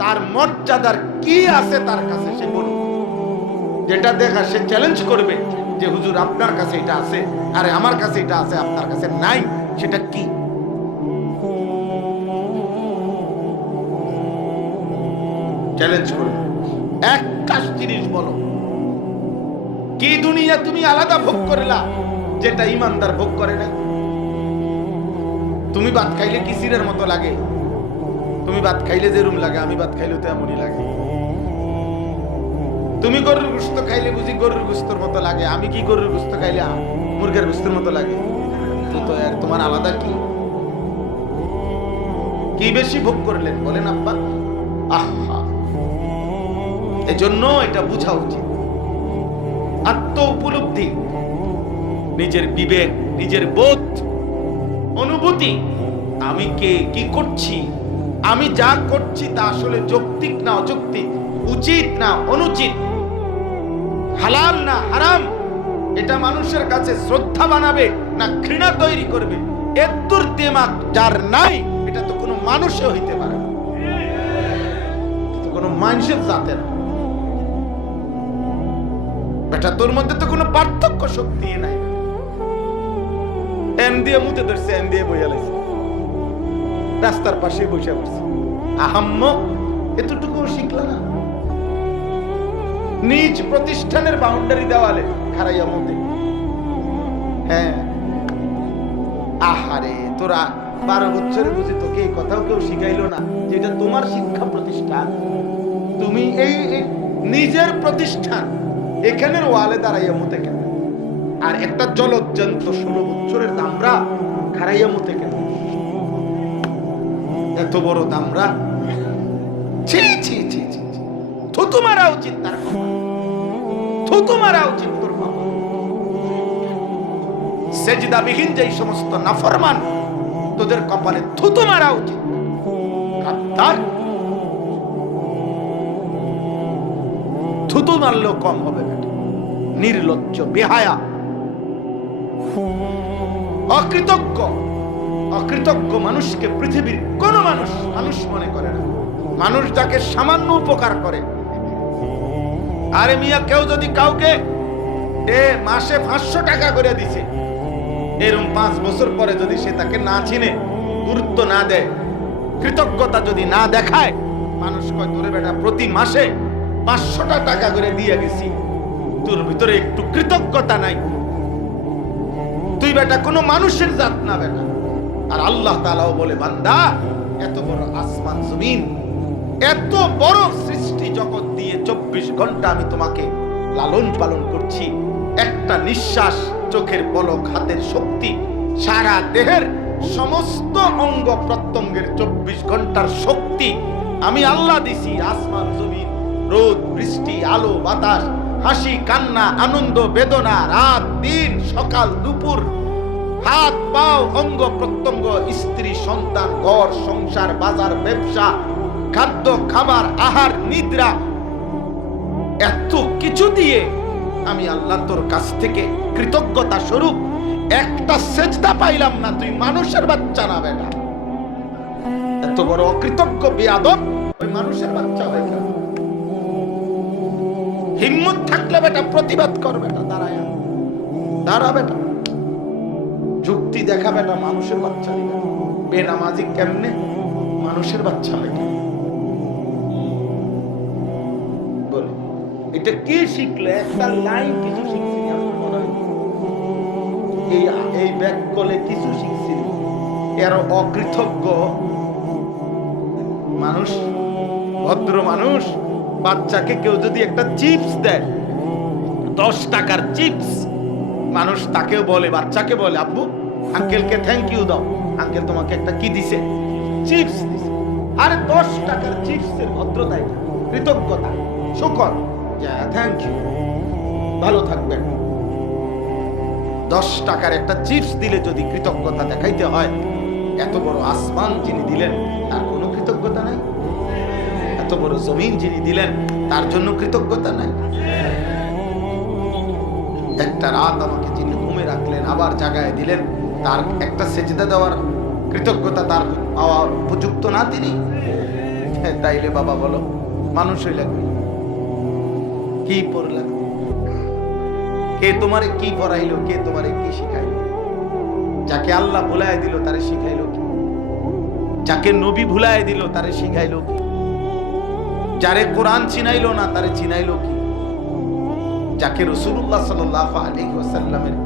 তার মর্যাদার কি আছে তার কাছে? সে বলুন, যেটা দেখা সে চ্যালেঞ্জ করবে যে হুজুর আপনার কাছে এটা আছে, আরে আমার কাছে এটা আছে, আপনার কাছে নাই, সেটা কি? চ্যালেঞ্জ করবে। একটা জিনিস বলো, কি দুনিয়া তুমি আলাদা ভোগ করলা যেটা ইমানদার ভোগ করে না? তুমি ভাত খাইলে কি সিরের মতো লাগে? তুমি ভাত খাইলে যেরকম লাগে, আমি ভাত খাইলে তো এমনই লাগে। তুমি গরুর গোশত খাইলে বুঝি গরুর গোশতের মতো লাগে, আমি কি গরুর গোশত খাইলে মুরগির গোশতের মতো লাগে? তো আর তোমার আলাদা কি? কি বেশি ভোগ করলেন বলেন আব্বা? আহা, এজন্য এটা বোঝা উচিত। আত্ম উপলব্ধি, নিজের বিবেক, নিজের বোধ, অনুভূতি, আমি কে, কি করছি, আমি যা করছি তা আসলে যৌক্তিক না অযৌক্তিক, উচিত না অনুচিত, হালাল না হারাম, এটা মানুষের কাছে শ্রদ্ধা বানাবে না ঘৃণা তৈরি করবে, এত্তর দিমাগ যার নাই, এটা তো কোনো মানুষে হইতে পারে না, কোনো মানুষের জাতে না। বেটা তোর মধ্যে তো কোনো পার্থক্য শক্তি নাই। এম দিয়ে মুতে ধরছে, এম দিয়ে বইয়া লাইছে, রাস্তার পাশে বসে পড়ছে। আহাম্ম এতটুকু শিখলা না? নিজ প্রতিষ্ঠানের বাউন্ডারি দেওয়ালে খারাইয়া মতে। হ্যাঁ, আহারে তোরা 12 বছরে বুঝি তোকে এই কথাও কেউ শিখাইলো না যে এটা তোমার শিক্ষা প্রতিষ্ঠান, তুমি এই নিজের প্রতিষ্ঠান, এখানের ওয়ালে দাঁড়াইয়া মতে কেন? আর একটা জলজ্জান্ত 16 বছরের দামরা খারাইয়া মতে কেন? এত বড় দামরা, ছি ছি ছি ছি, থুতু মারা উচিত তার, থুতু মারা উচিত তোর বাবা। সেজদাবিহীন যেই সমস্ত নাফরমান, তোদের কপালে থুতু মারা উচিত। গাদ্দার, থুতু মারলেও কম হবে বেটা। নির্লজ্জ, বেহায়া, অকৃতজ্ঞ। অকৃতজ্ঞ মানুষকে পৃথিবীর কোন মানুষ মানুষ মনে করে না। মানুষ যাকে সামান্য উপকার করে। আরে মিয়া, কেউ যদি কাউকে মাসে 500 টাকা করে দিছে, এরকম 5 বছর পরে যদি সে তাকে না চিনে, গুরুত্ব না দেয়, কৃতজ্ঞতা যদি না দেখায়, মানুষ কয় তোরে বেটা প্রতি মাসে 500 টাকা করে দিয়ে গেছি, তোর ভিতরে একটু কৃতজ্ঞতা নাই, তুই বেটা কোনো মানুষের জাত না বেটা। আর আল্লাহ তাআলাও বলে, বান্দা এত বড় আসমান জমিন, এত বড় সৃষ্টি জগৎ দিয়ে 24 ঘন্টা আমি তোমাকে লালন পালন করছি। একটা নিঃশ্বাস, চোখের পলক, হাতের শক্তি, সারা দেহের সমস্ত অঙ্গ প্রত্যঙ্গের 24 ঘন্টার শক্তি আমি আল্লাহ দিছি। আসমান জমিন, রোদ বৃষ্টি, আলো বাতাস, হাসি কান্না, আনন্দ বেদনা, রাত দিন, সকাল দুপুর, হাত পাও, অঙ্গ প্রত্যঙ্গ, স্ত্রী সন্তান, ঘর সংসার, বাজার ব্যবসা, খাদ্য খাবার, আহার নিদ্রা, এত কিছু দিয়ে আমি আল্লাহ তোর কাছ থেকে কৃতজ্ঞতা স্বরূপ একটা সেজদা পাইলাম না, তুই মানুষের বাচ্চা না বেটা। এত বড় অকৃতজ্ঞ বেয়াদব ওই মানুষের বাচ্চা হয় কেন? হিম্মত থাকলে বেটা প্রতিবাদ কর বেটা, দাঁড়া বেটা, যুক্তি দেখা বেটা, মানুষের বাচ্চা দিবে। বেনামাজি কেমনে মানুষের বাচ্চা হয়? বলে এটা কি শিখলে? একটা লাইন কিছু শিখছি এই ব্যাগ কলে কিছু শিখছি। এর অকৃতজ্ঞ মানুষ, ভদ্র মানুষ, বাচ্চাকে কেউ যদি একটা চিপস দেয়, 10 টাকার চিপস, মানুষ তাকেও বলে, বাচ্চাকে বলে, আব্বু আঙ্কেলকে থ্যাংক ইউ দাও, আঙ্কেল তোমাকে একটা কি দিছে? চিপস দিছে। আরে 10 টাকার চিপসের ভদ্রতা, এটা কৃতজ্ঞতা, শুকর, থ্যাংক ইউ, ভালো থাকবেন। 10 টাকার একটা চিপস দিলে যদি কৃতজ্ঞতা দেখাইতে হয়, এত বড় আসমান যিনি দিলেন তার কোনো কৃতজ্ঞতা নাই? এত বড় জমিন যিনি দিলেন তার জন্য কৃতজ্ঞতা নাই? একটা রাত আমাকে যিনি ঘুমে রাখলেন, আবার জাগায় দিলেন, তার একটা সেজদা দেওয়ার কৃতজ্ঞতা তার পাওয়া উপযুক্ত না তিনি? তাইলে বাবা বলো, মানুষ হইলে কি পড়লা? কে তোমারে কি পড়াইলো? কে তোমারে কি শিখাইলো? যাকে আল্লাহ ভুলায় দিল তারে শিখাইলো কি? যাকে নবী ভুলায় দিল তারে শিখাইলো কি? যারে কোরআন চিনাইলো না তারে চিনাইলো কি? যাকে রাসূলুল্লাহ সাল্লাল্লাহু আলাইহি ওয়াসাল্লামের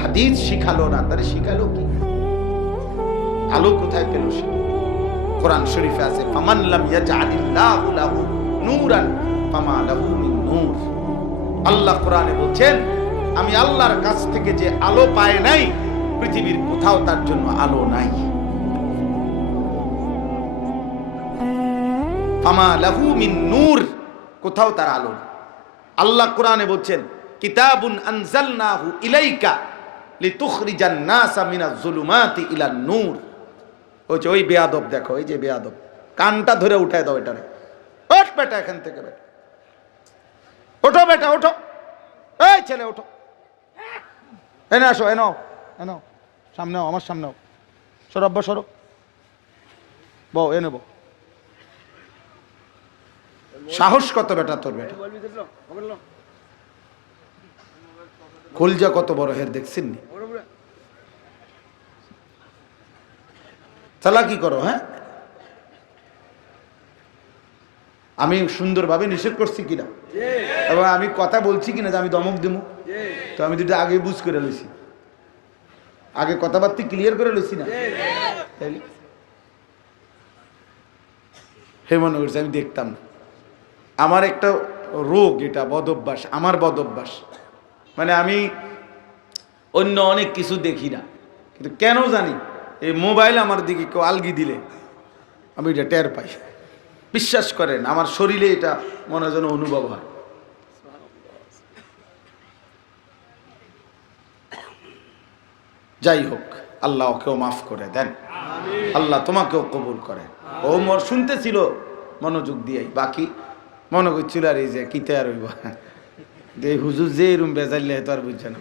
হাদিস শিখালো না তারে শিখালো কি? আলো কোথায় পেল সে? কোরআন শরীফে আছে, ফামান লাম ইয়াজআলিল্লাহু লাহু নূরান ফামা লাহু মিন নূর। আল্লাহ কোরআনে বলছেন, আমি আল্লাহর কাছ থেকে যে আলো পায় নাই, পৃথিবীর কোথাও তার জন্য আলো নাই। ফামা লাহু মিন নূর, কোথাও তার আলো নেই। আল্লাহ কোরআনে বলছেন, কিতাবুন আনজালনাহু ইলাইকা লিতুখরিজান নাসা মিনাজ যুলুমাতি ইলান নূর। ওই বেয়াদব দেখো, এই যে বেয়াদব, কানটা ধরে উঠায় দাও এটারে। ওঠ বেটা এখান থেকে, বেটা ওঠো, বেটা ওঠো, এই ছেলে ওঠো, এনে আসো, এনো এনো, সামনে আমার সামনে সরব্য সরো, বউ এনে বউ। সাহস কত বেটা তোর? বেটা কলজা কত বড় হের দেখছেন নি? চালাকি করো, হ্যাঁ? আমি সুন্দরভাবে নিষেধ করছি কিনা, এবং আমি কথা বলছি কিনা যে আমি দমক দিব, তো আমি দুটো আগে বুঝ করে লইছি, আগে কথাবার্তা ক্লিয়ার করে লইছি না, তাইলে হে মনে করছে আমি দেখতাম না। আমার একটা রোগ, এটা বদ অভ্যাস, আমার বদ অভ্যাস, মানে আমি অন্য অনেক কিছু দেখি না, কিন্তু কেন জানি এই মোবাইল আমার দিকে কেউ আলগি দিলে আমি এটা টের পাই। বিশ্বাস করেন আমার শরীরে এটা মনে যেন অনুভব হয়। যাই হোক, আল্লাহ ওকেও মাফ করে দেন, আল্লাহ তোমাকেও কবুল করেন। ও মোর শুনতেছিল মনোযোগ দিয়ে, বাকি মনে করছিল আর এই যে কিতে আর হইব, এই হুজুর যে রুম বেজাইলে তো আর বুঝছে না,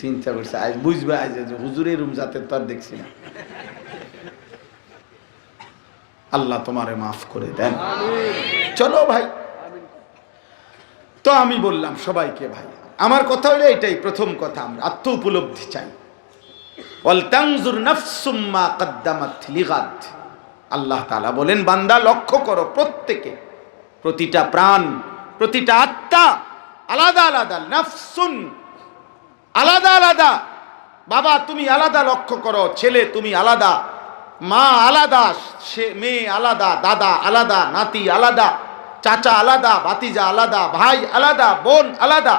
চিন্তা করছে আজ বুঝবে আজ হুজুরের রুম যাতে তো আর দেখছি না। আল্লাহ তোমারে মাফ করে দেন। চলো ভাই, তো আমি বললাম সবাইকে, ভাই আমার কথা হলো এটাই, প্রথম কথা আমরা আত্ম উপলব্ধি চাই। ওয়াল তানজুর নাফসুম মা কদ্দামাত লিগাদ। আল্লাহ তাআলা বলেন বান্দা লক্ষ্য করো, প্রত্যেকে, প্রতিটা প্রাণ, প্রতিটা আত্মা আলাদা আলাদা, নাফসুন আলাদা আলাদা। বাবা তুমি আলাদা, লক্ষ্য করো, ছেলে তুমি আলাদা, মা আলাদা, সে মেয়ে আলাদা, দাদা আলাদা, নাতি আলাদা, চাচা আলাদা, ভাতিজা আলাদা, ভাই আলাদা, বোন আলাদা।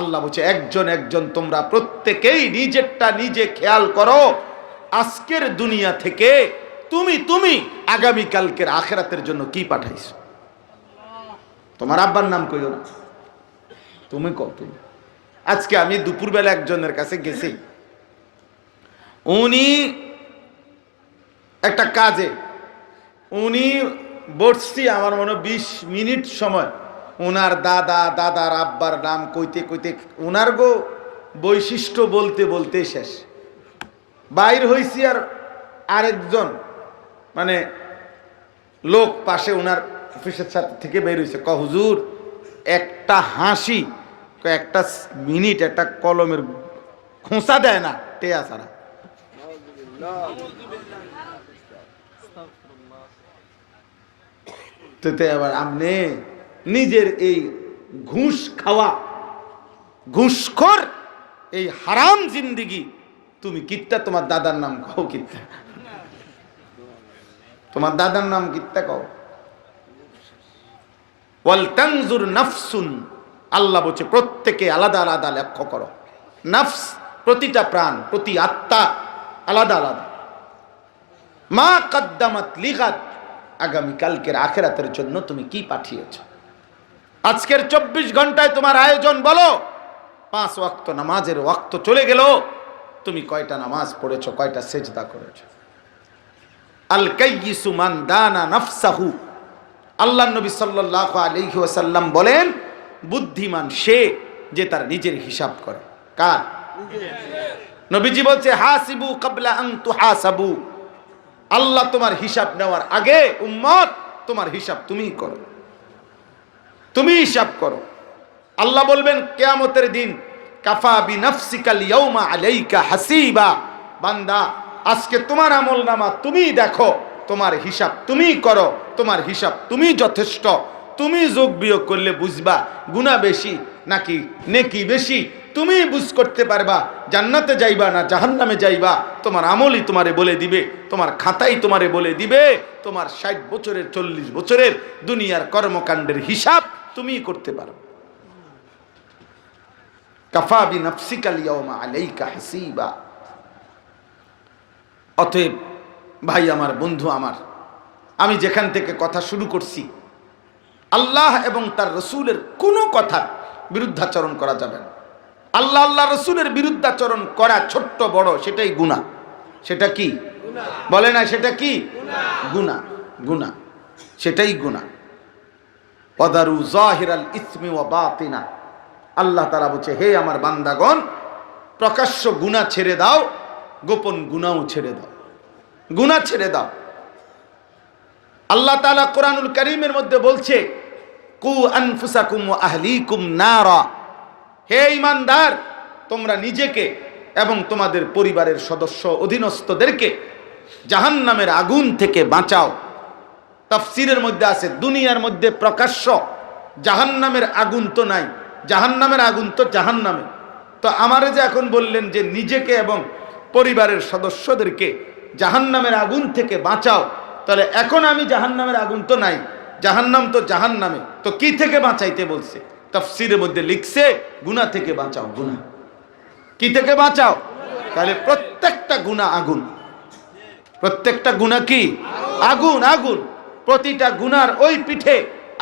আল্লাহ বলছে একজন একজন তোমরা প্রত্যেকেই নিজেরটা নিজে খেয়াল করো। আজকের দুনিয়া থেকে তুমি আগামীকালকের আখিরাতের জন্য কি পাঠাইছো। তোমার আব্বার নাম কইও না, তুমি কত। আজকে আমি দুপুরবেলা একজনের কাছে গেছি, উনি একটা কাজে, উনি বসছি আমার মনে 20 মিনিট সময়, ওনার দাদার আব্বার নাম কইতে কইতে ওনার গো বৈশিষ্ট্য বলতে বলতে শেষ। বাইর হইছি আর আরেকজন মানে লোক পাশে ওনার অফিসের সাথে থেকে বের হয়েছে, হুজুর একটা হাসি, একটা মিনিট একটা কলমের খোঁচা দেয় না টেয়া ছাড়া। আবার আপনি নিজের এই ঘুষ খাওয়া, ঘুষখোর এই হারাম জিন্দিগি, তুমি কিত্তা তোমার দাদার নাম কও, কিত্তা তোমার দাদার নাম কিত্তা কও। ওয়াল তানজুর নাফসুন, আল্লাহ বলছে প্রত্যেকে আলাদা আলাদা লক্ষ্য করো। নাফস প্রতিটা প্রাণ, প্রতি আত্মা আলাদা আলাদা। মা কদ্দামাত লিগাদ, আগামী কালকের আখিরাতের জন্য তুমি কি পাঠিয়েছ। আজকের 24 ঘন্টায় তোমার আয়োজন বলো। 5 ওয়াক্ত নামাজের ওয়াক্ত চলে গেল, তুমি কয়টা নামাজ পড়েছো, কয়টা সেজদা করেছো। আল কাইয়িসু মান দানা নাফসাহু, আল্লাহ নবী সাল্লাল্লাহু আলাইহি ওয়াসাল্লাম বলেন বুদ্ধিমান সে যে তার নিজের হিসাব করে। কার? নবীজি বলছে হাসিবু ক্বাবলা আন তুহাসাবু, আল্লাহ তোমার হিসাব নেওয়ার আগে উম্মত তোমার হিসাব তুমিই করো, তুমি হিসাব করো। আল্লাহ বলবেন কিয়ামতের দিন কাফা বিনাফসিকাল ইয়াউমা আলাইকা হাসিবা, বান্দা আজকে তোমার আমলনামা তুমি দেখো, তোমার হিসাব তুমি করো, তোমার হিসাব তুমি যথেষ্ট। তুমি যোগ বিয়োগ করলে বুঝবা গুনাহ বেশি নাকি নেকি বেশি, তুমি বুঝ করতে পারবা জান্নাতে যাইবা না জাহান্নামে যাইবা। তোমার আমলই তোমারে বলে দিবে, তোমার খাতাই তোমারে বলে দিবে। তোমার 60 বছরের 40 বছরের দুনিয়ার কর্মকাণ্ডের হিসাব তুমি করতে পারো। কাফা বিনাফসিকাল ইয়াউমা আলাইকা হাসিবা। অতএব ভাই আমার, বন্ধু আমার, আমি যেখান থেকে কথা শুরু করছি, আল্লাহ এবং তার রসুলের কোনো কথার বিরুদ্ধাচরণ করা যাবে না। আল্লাহ রসুলের বিরুদ্ধাচরণ করা ছোট্ট বড় সেটাই গুনাহ। সেটা কি বলে না? সেটা কি গুনাহ? গুনাহ, সেটাই গুনাহ। ওয়াদারু যাহিরাল ইসমি ওয়া বাতিনা, আল্লাহ তাআলা বলছে হে আমার বান্দাগণ, প্রকাশ্য গুনাহ ছেড়ে দাও, গোপন গুনাহও ছেড়ে দাও, গুনাহ ছেড়ে দাও। আল্লাহ তাআলা কোরআনুল কারীমের মধ্যে বলছে কু আনফুসাকুম ওয়া আহলিকুম নারা, হে ঈমানদার, তোমরা নিজেকে এবং তোমাদের পরিবারের সদস্য অধীনস্থদেরকে জাহান্নামের আগুন থেকে বাঁচাও। তাফসীরের মধ্যে আছে দুনিয়ার মধ্যে প্রকাশ্য জাহান্নামের আগুন তো নাই, জাহান্নামের আগুন তো জাহান্নামে। তো আমারে যে এখন বললেন যে নিজেকে এবং পরিবারের সদস্যদেরকে জাহান্নামের আগুন থেকে বাঁচাও, তাহলে এখন আমি জাহান্নামের আগুন তো নাই, জাহান্নাম তো জাহান্নামে, তো কি থেকে বাঁচাইতে বলছে? তাফসীরের মধ্যে লিখছে গুনাহ থেকে বাঁচাও। গুনাহ কি থেকে বাঁচাও? তাহলে প্রত্যেকটা গুনাহ আগুন, প্রত্যেকটা গুনাহ কি আগুন? আগুন। প্রতিটা গুনার ওই পিঠে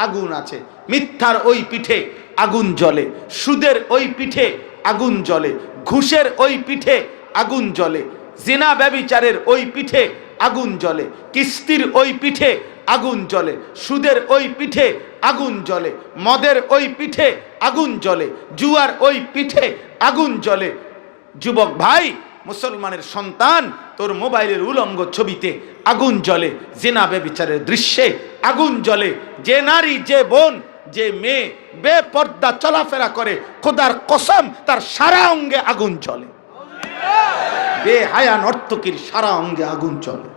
আগুন আছে। মিথ্যার ওই পিঠে আগুন জ্বলে, সুদের ওই পিঠে আগুন জ্বলে, ঘুষের ওই পিঠে আগুন জ্বলে, জিনা ব্যভিচারের ওই পিঠে আগুন জ্বলে, কিস্তির ওই পিঠে আগুন জ্বলে, সুদের ওই পিঠে আগুন জ্বলে, মদের ওই পিঠে আগুন জ্বলে, জুয়ার ওই পিঠে আগুন জ্বলে। যুবক ভাই, মুসলমানের সন্তান, তোর মোবাইলের উলঙ্গ ছবিতে আগুন জ্বলে, জিনা ব্যভিচারের দৃশ্যে আগুন জ্বলে। যে নারী, যে বোন, যে মেয়ে বেপর্দা চলাফেরা করে, খোদার কসম তার সারা অঙ্গে আগুন জ্বলে। বেহায়া নর্তকীর সারা অঙ্গে আগুন জ্বলে,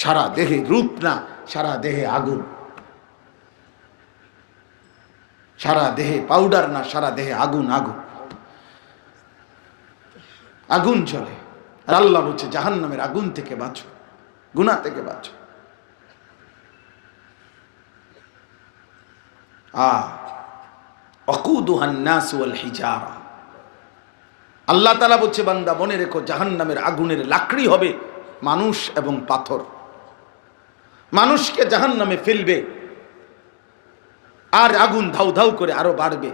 সারা দেহে, রূপ না, সারা দেহে আগুন, সারা দেহে পাউডার না, সারা দেহে আগুন, আগুন আগুন জ্বলে। আর আল্লাহ বলছে জাহান্নামের আগুন থেকে বাঁচো, গুনাহ থেকে বাঁচো। আল্লাহ তাআলা বলছে বান্দা মনে রেখো, জাহান্নামের আগুনের লাকড়ি হবে মানুষ এবং পাথর। মানুষকে জাহান্নামে ফেলবে আর আগুন ধাউ ধাউ করে আরো বাড়বে।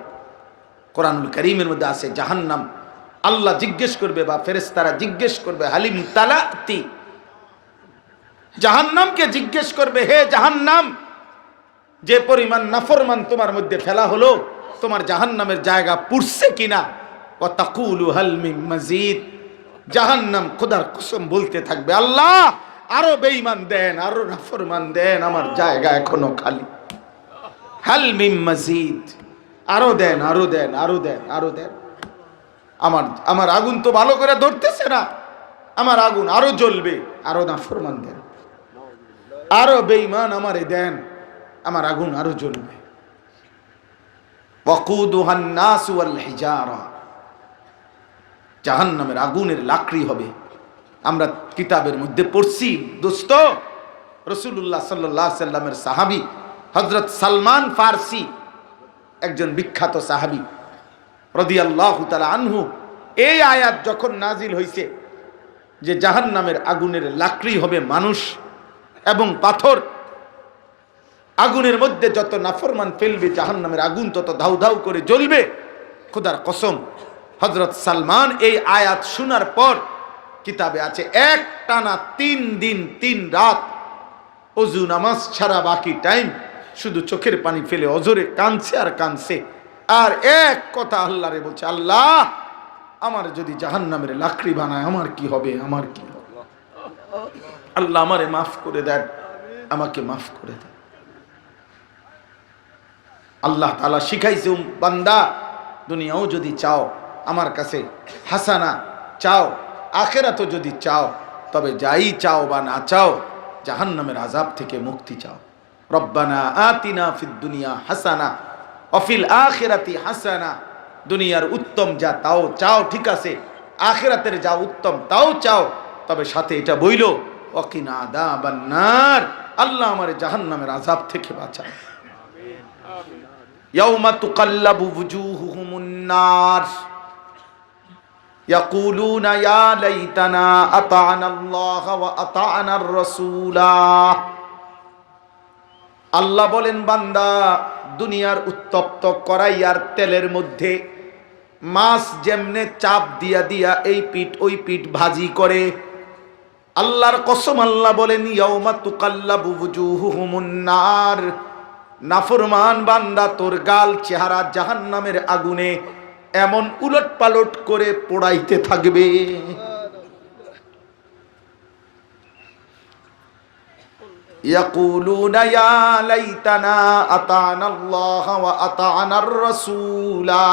কোরআনুল কারীমের মধ্যে আছে জাহান্নাম, আল্লাহ জিজ্ঞেস করবে বা ফেরেশতারা জিজ্ঞেস করবে, হালিম তালাতি, জাহান্নামকে জিজ্ঞেস করবে, হে জাহান্নাম, যে পরিমাণ নাফরমান তোমার মধ্যে ফেলা হলো, তোমার জাহান্নামের জায়গা পুরছে কিনা? ওয়া তাকুলু হাল মিন মাজিদ, জাহান্নাম খোদার কসম বলতে থাকবে, আল্লাহ আরো বেঈমান দেন, আরো নাফরমান দেন, আমার জায়গা এখনো খালি। হাল মিন মাজিদ, আরো দেন, আরো দেন, আরো দেন, আরো দেন। আমার আগুন তো ভালো করে ধরতেছে না, আমার আগুন আরো জ্বলবে, আরো নাফরমান দেন, আরো বেঈমান আমারে দেন, আমার আগুন আরো জ্বলবে। ওয়াকুদুহান নাস ওয়াল হিজারা, জাহান্নামের আগুনের লাকড়ি হবে। আমরা কিতাবের মধ্যে পড়ছি দোস্ত, রাসূলুল্লাহ সাল্লাল্লাহু আলাইহি সাল্লামের সাহাবী হযরত সালমান ফারসি, একজন বিখ্যাত সাহাবী রাদিয়াল্লাহু তাআলা আনহু, এই আয়াত যখন নাজিল হয়েছে যে জাহান্নামের আগুনের লাকড়ি হবে মানুষ এবং পাথর, আগুনের মধ্যে যত নাফরমান ফেলবে জাহান্নামের আগুন তত ধাউ ধাউ করে জ্বলবে। খোদার কসম, হযরত সালমান এই আয়াত শোনার পর, কিতাবে আছে, এক টানা 3 দিন 3 রাত ওযু নামাজ ছাড়া বাকি টাইম শুধু চোখের পানি ফেলে অজরে কাঁদছে আর কাঁদছে। আর এক কথা আল্লাহরে বলছে, আল্লাহ আমার যদি জাহান্নামের লাকড়ি বানায় আমার কি হবে, আমার কি হবে? আল্লাহ আমারে মাফ করে দেন, আমাকে মাফ করে দেন। আল্লাহ তাআলা শিখাইছে, বান্দা দুনিয়াও যদি চাও আমার কাছে হাসানা চাও, আখিরাতও যদি চাও, তবে যাই চাও বা না চাও জাহান্নামের আযাব থেকে মুক্তি চাও। রব্বানা আতিনা ফিদ দুনিয়া হাসানা ওয়া ফিল আখিরাতি হাসানা, দুনিয়ার উত্তম যা তাও চাও, ঠিক আছে, আখিরাতের যা উত্তম তাও চাও, তবে সাথে এটা বইলো ওয়াকিনা আযাবান নার, আল্লাহ আমারে জাহান্নামের আযাব থেকে বাঁচাও। ইয়াউমা তুকাল্লাবু ওয়ুজুহুহুমুন নার ইয়াকুলুনা ইয়া লাইতানা আতা'না আল্লাহ ওয়া আতা'না আর-রাসূলা। আল্লাহ বলেন, বান্দা দুনিয়ার উত্তপ্ত কড়াইয়ার তেলের মধ্যে মাছ যেমনে চাপ দিয়া দিয়া এই পিঠ ওই পিঠ ভাজি করে, আল্লাহর কসম আল্লাহ বলেন, ইয়াউমা তুকাল্লাবু ওয়ুজুহুহুমুন নার, নাফরমান বান্দা তোর গাল চেহারা জাহান্নামের আগুনে এমন উলট পালট করে পোড়াইতে থাকবে। ইয়াকুলুনা ইয়া লাইতানা আতানা আল্লাহ ওয়া আতানার রাসূলা।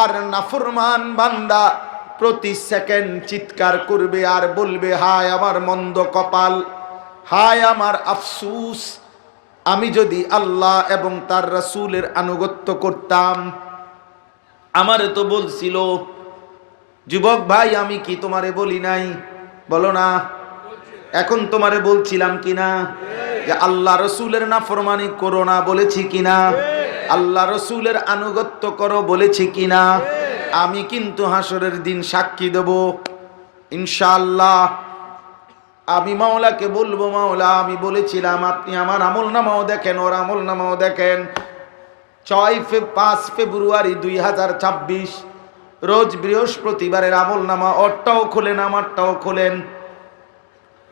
আর নাফরমান বান্দা প্রতি সেকেন্ড চিৎকার করবে আর বলবে, হায় আমার মন্দ কপাল, হায় আমার আফসুস, আমি যদি আল্লাহ এবং তার রাসূলের আনুগত্য করতাম। আমারে তো বলছিল, যুবক ভাই আমি কি তোমারে বলি নাই? বলো না, এখন তোমারে বলছিলাম কিনা যে আল্লাহ রসুলের নাফরমানি করো না, বলেছি কিনা? আল্লাহ রসুলের আনুগত্য করো, বলেছি কিনা? আমি কিন্তু হাসরের দিন সাক্ষী দেব ইনশাআল্লাহ। আমি মাওলাকে বলবো, মাওলা আমি বলেছিলাম, আপনি আমার আমলনামাও দেখেন, ওর আমলনামাও দেখেন। 5 ফেব্রুয়ারি 2026 রোজ বৃহস্পতিবারের আমলনামা, ওরটাও খোলেন আমারটাও খোলেন,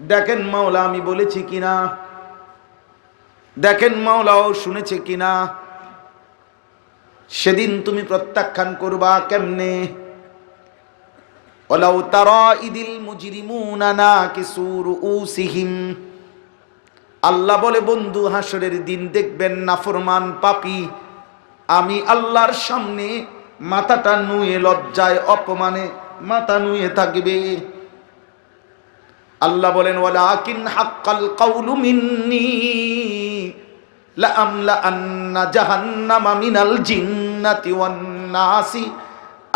দেখেন মাওলা আমি বলেছি কিনা, দেখেন মাওলাও শুনেছে কিনা। সেদিন তুমি প্রত্যাখ্যান করবা কেমনে? ওয়ালাউ তারা ইদিল মুজরিমুনা নাকিসু রুউসিহিম। আল্লাহ বলে, বন্ধু হাসরের দিন দেখবেন নাফরমান পাপী আমি আল্লাহর সামনে মাথাটা নুয়ে লজ্জায় অপমানে মাথা নুয়ে থাকবে। আল্লাহ বলেন, ওয়ালাকিন হাক্কাল কাউলু মিন্নি লাআমলা আন্না জাহান্নামা মিনাল জিন্নাতি ওয়ান নাসি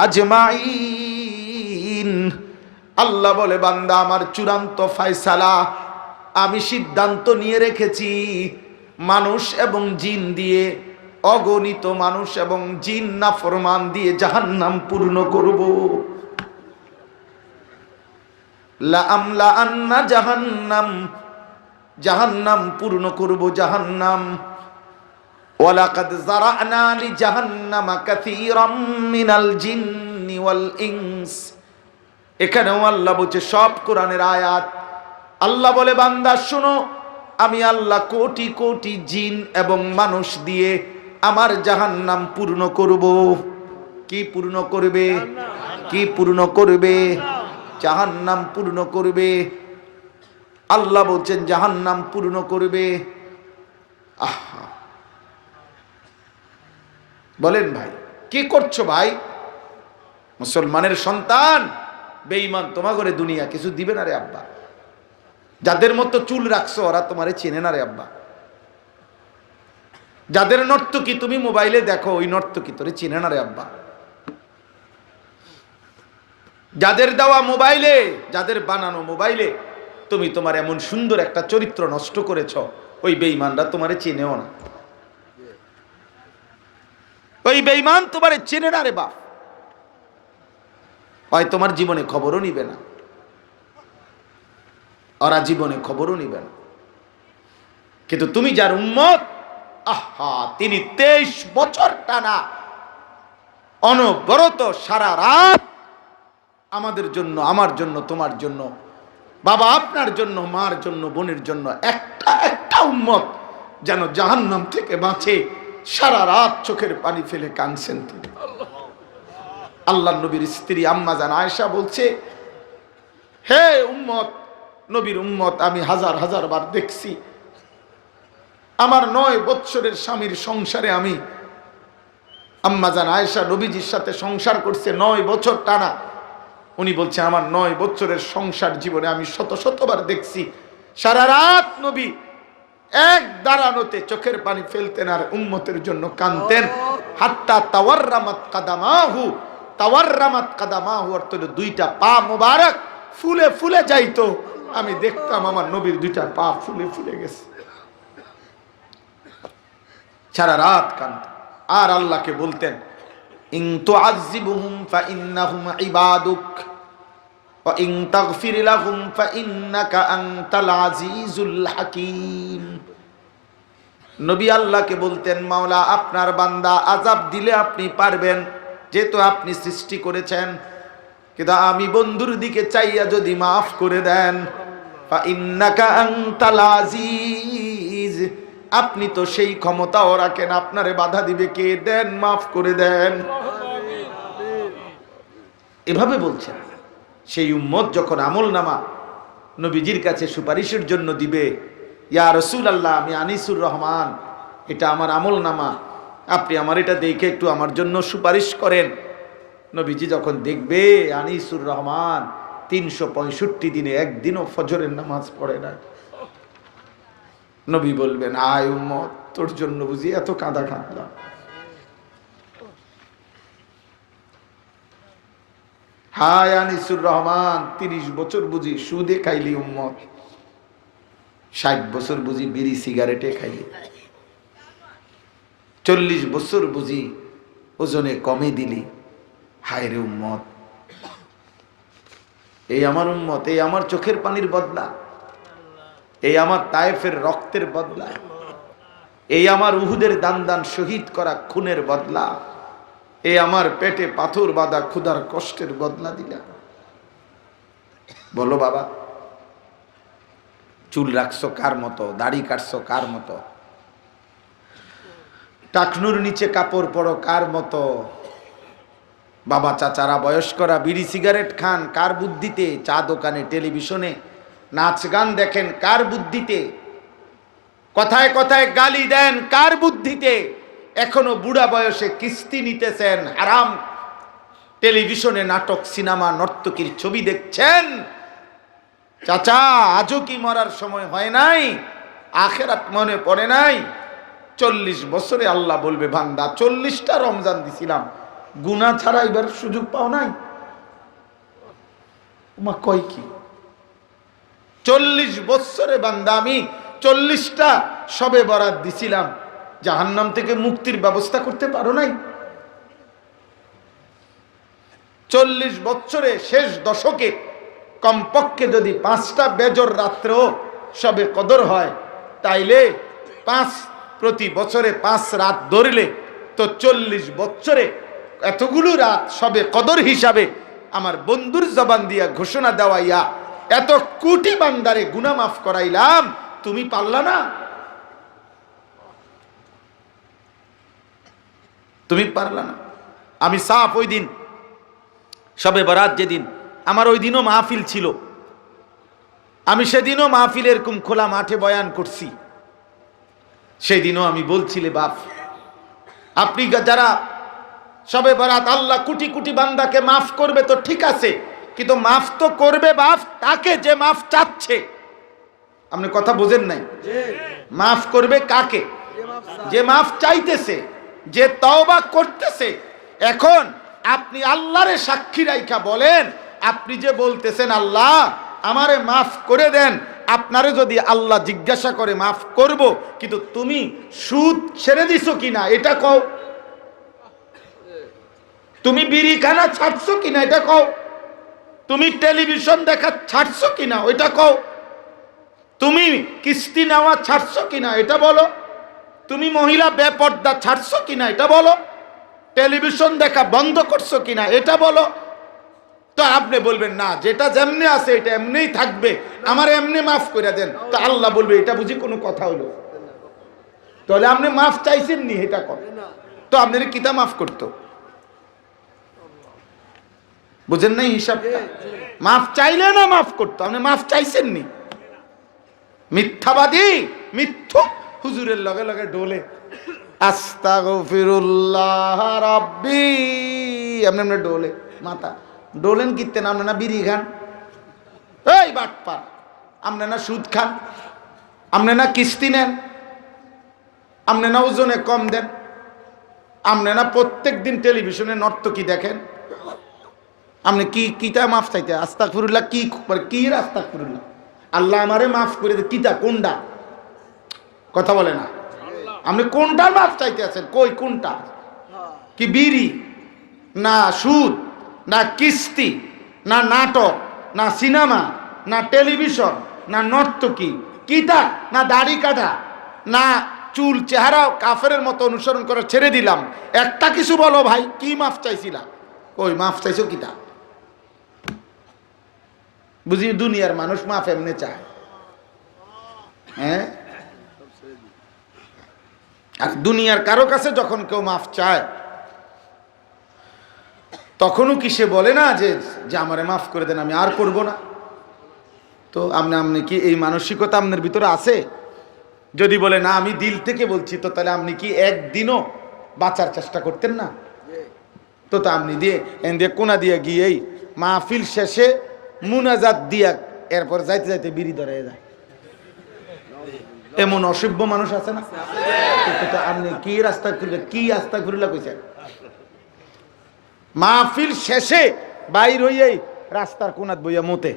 আজমাইন। আল্লাহ বলে, বান্দা আমার চূড়ান্ত ফয়সালা, আমি সিদ্ধান্ত নিয়ে রেখেছি, মানুষ এবং জিন দিয়ে, অগণিত মানুষ এবং জিন নাফরমান দিয়ে জাহান্নাম পূর্ণ করব। লাআমলা আন্না জাহান্নাম, জাহান্নাম পূর্ণ করব, জাহান্নাম। ওয়ালাকাদ যারানা লি জাহান্নামা কাসীরাম মিনাল জিন্নি ওয়াল ইনস। এখানেও আল্লাহ বলছে, সব কোরআনের আয়াত। আল্লাহ বলে, বান্দা শোনো, আমি আল্লাহ কোটি কোটি জিন এবং মানুষ দিয়ে আমার জাহান্নাম পূর্ণ করব। কি পূর্ণ করবে? কি পূর্ণ করবে? জাহান্নাম পূর্ণ করবে। আল্লাহ বলছেন জাহান্নাম পূর্ণ করবে। আহা, বলেন ভাই কি করছো ভাই? মুসলমানের সন্তান বেঈমান, তোমার ঘরে দুনিয়া কিছু দিবে না রে আব্বা। যাদের মতো চুল রাখছো ওরা তোমারে চেনে না রে আব্বা। যাদের নর্তকী তুমি মোবাইলে দেখো, ওই নর্তকী তোরে চেনে না রে আব্বা। যাদের দেওয়া মোবাইলে, যাদের বানানো মোবাইলে তুমি তোমার এমন সুন্দর একটা চরিত্র নষ্ট করেছ, ওই বেঈমানরা তোমারে চেনেও না। ওই বেঈমান তোমারে চেনে না রে বাপ। হয় তোমার জীবনে খবরও নিবে না, ওরা জীবনে খবরও নিবে না। কিন্তু তুমি যার উম্মত, আহা, তিনি 23 বছর টানা অনবরত সারা রাত আমাদের জন্য, আমার জন্য, তোমার জন্য, বাবা আপনার জন্য, মার জন্য, বোনের জন্য, একটা একটা উম্মত যেন জাহান্নাম থেকে বাঁচে, সারা রাত চোখের পানি ফেলে কাঁদছেন তিনি। আল্লাহর নবীর স্ত্রী আম্মা জান আয়েশা বলছে, হে উম্মত, নবীর উম্মত, আমি হাজার হাজার বার দেখছি আমার 9 বৎসরের স্বামীর সংসারে, আমি আম্মা জান আয়েশা নবীজির সাথে সংসার করছে 9 বছর টানা। উনি বলছে, আমার 9 বছরের সংসার জীবনে আমি শত শতবার দেখছি সারা রাত নবী এক দাঁড়ানোতে চোখের পানি ফেলতেন আর উম্মতের জন্য কাঁদতেন। হাত্তা তাওয়াররামাত কাদামাহু, তাওয়াররামাত কাদামাহু অর্থ হলো 2টা পা মোবারক ফুলে ফুলে যাইতো। আমি দেখতাম আমার নবীর 2টা পা ফুলে ফুলে গেছে, সারা রাত কাঁদতেন। আর আল্লাহকে বলতেন, ইন তুআযিবুহুম ফাইন্নাহুম ইবাদুক ওয়া ইন তাগফির লাহুম ফাইন্নাকা আনতাল আজিজুল হাকীম। নবী আল্লাহকে বলতেন, মাওলা আপনার বান্দা আযাব দিলে আপনি পারবেন, যেহেতু আপনি সৃষ্টি করেছেন, কিন্তু আমি বন্ধুর দিকে চাইয়া যদি মাফ করে দেন, ফাইন্নাকা আনতাল আজিজ, আপনি তো সেই ক্ষমতাও রাখেন, আপনারে বাধা দিবে কে? দেন, মাফ করে দেন। এভাবে বলছেন। সেই উম্মত যখন আমলনামা নবীজির কাছে সুপারিশের জন্য দিবে, ইয়া রাসূলুল্লাহ, আমি আনিসুর রহমান, এটা আমার আমল নামা, আপনি আমার এটা দেখে একটু আমার জন্য সুপারিশ করেন। নবীজি যখন দেখবে আনিসুর রহমান 365 দিনে একদিনও ফজরের নামাজ পড়ে না, নবী বলবেন, আয় উম্মত, তোর জন্য বুঝি এত কাঁদা কাঁদলাম। হায় আনিসুর রহমান, 30 বছর বুঝি সুদে খাইলি উম্মত, 60 বছর বুঝি বিড়ি সিগারেটে খাইলি, 40 বছর বুঝি ওজনে কমে দিলি। হায় রে উম্মত, এই আমার উম্মত, এই আমার চোখের পানির বদলা, এই আমার তায়েফের রক্তের বদলা, এই আমার উহুদের দান দান শহীদ করা খুনের বদলা, এই আমার পেটে পাথর বাঁধা ক্ষুধার কষ্টের বদলা দিলা। বলো বাবা, চুল রাখছো কার মতো, দাড়ি কাটছো কার মতো, টাকনুর নিচে কাপড় পরো কার মতো, বাবা চাচারা বয়স্করা বিড়ি সিগারেট খান কার বুদ্ধিতে, চা দোকানে টেলিভিশনে নাচ গান দেখেন কার বুদ্ধিতে, কথায় কথায় গালি দেন কার বুদ্ধিতে, এখনো বুড়া বয়সে কিস্তি নিতেছেন, হারাম টেলিভিশনে নাটক সিনেমা নর্তকীর ছবি দেখছেন। চাচা, আজও কি মরার সময় হয় নাই? আখেরাত মনে পড়ে নাই? 40 বছরে আল্লাহ বলবে, বান্দা 40টা রমজান দিছিলাম, গুনাহ ছাড়া এবার সুযোগ পাও নাই? মা কয় কি 40 বছরে বান্দা আমি 40টা সবে বরাত দিছিলাম, জাহান্নাম থেকে মুক্তির ব্যবস্থা করতে পারো নাই? 40 বছরে শেষ দশকে কমপক্ষে যদি 5টা বেজর রাত্রেও সবে কদর হয়, তাইলে প্রতি বছরে 5 রাত ধরলে তো 40 বছরে এতগুলো রাত সবে কদর হিসাবে আমার বন্ধুর জবান দিয়া ঘোষণা দেওয়াইয়া এত কোটি বান্দারে গুনাহ মাফ করাইলাম, তুমি পারলা না? তুমি পারলা না? আমি সাফ ওই দিন সবে বরাত যেদিন, আমার ওই দিনও মাহফিল ছিল, আমি সেদিনও মাহফিল এরকম খোলা মাঠে বয়ান করছি। সেদিনও আমি বলছিলে, বাপ আপনি যারা সবে বরাত, আল্লাহ কোটি কোটি বান্দাকে মাফ করবে তো ঠিক আছে, কিন্তু মাফ তো করবে বাপ তাকে যে মাফ চাচ্ছে। আপনি কথা বোঝেন নাই? মাফ করবে কাকে? যে মাফ চাইতেছে, যে তওবা করতেছে। এখন আপনি আল্লাহরে সাক্ষী রাইখা বলেন, আপনি যে বলতেছেন আল্লাহ আমারে মাফ করে দেন, আপনারে যদি আল্লাহ জিজ্ঞাসা করে মাফ করব, কিন্তু তুমি সুদ ছেড়ে দিছো কিনা এটা কও, তুমি বিড়ি খানা ছাড়ছো কিনা এটা কও, তুমি টেলিভিশন দেখা ছাড়ছো কিনা ওইটা কও, তুমি কিস্তি নেওয়া ছাড়ছো কিনা এটা বলো, তুমি মহিলা বেপর্দা ছাড়ছো কিনা এটা বলো, টেলিভিশন দেখা বন্ধ করছো কিনা এটা বলো। তো আপনি বলবেন না, যেটা যেমনি আছে এটা এমনিই থাকবে, আমার এমনি মাফ করে দেন। তো আল্লাহ বলবে, এটা বুঝি কোনো কথা হলো? তাহলে আপনি মাফ চাইছেন নি এটা কর, তো আপনার কিতা মাফ করতো? বুঝেন নাই হিসাবটা? মাফ চাইলে না মাফ করতো, আপনি মাফ চাইছেন নি। মিথ্যাবাদী, মিথ্যুক, হুজুরের লগে লগে ডোলে আস্তাগফিরুল্লাহ রাব্বি, আপনি আপনি ডোলে মাথা ডোলেন কিনতেন, আপনি না বিড়ি খান, এই বাটপার, আপনি না সুদ খান, আপনি না কিস্তি নেন, আপনি না ওজনে কম দেন, আপনি না প্রত্যেক দিন টেলিভিশনে নর্তকী দেখেন, আপনি কি কিতা মাফ চাইতে? আস্তাগফিরুল্লাহ কি কি আস্তাগফিরুল্লাহ? আল্লাহ আমারে মাফ করে দে, কিতা কোনটা? কথা বলে না। আপনি কোনটা মাফ চাইতে আছেন? কই কোনটা? কি বিড়ি না সুদ না কিস্তি না নাটক না সিনেমা না টেলিভিশন না নর্তকী, কিতা না দাড়ি কাটা না চুল চেহারা কাফেরের মতো অনুসরণ করে ছেড়ে দিলাম? একটা কিছু বলো ভাই, কি মাফ চাইছিলা? কই মাফ চাইছো কিতা? বুঝি দুনিয়ার মানুষ মাফ এমনি চায়, হ্যাঁ? আর দুনিয়ার কারো কাছে যখন কেউ মাফ চায়, তখনও কি সে বলে না যে আমারে মাফ করে দেন, আমি আর করব না? তো আপনি কি এই মানসিকতা আপনার ভিতরে আছে? যদি বলে না আমি দিল থেকে বলছি, তো তাহলে আপনি কি একদিনও বাঁচার চেষ্টা করতেন না? তো আপনি দিয়ে কোনা দিয়ে গিয়েই মাহফিল শেষে মুনাজাত দিয়া এরপর যাইতে যাইতে বিড়ি ধরে যায়। এমন অসভ্য মানুষ আছে না? তো আপনি কি রাস্তা করলে কি রাস্তা ঘুরিলা কইছেন? মাহফিল শেষে বাইর হইয়াই রাস্তার কোনাত বইয়া মতে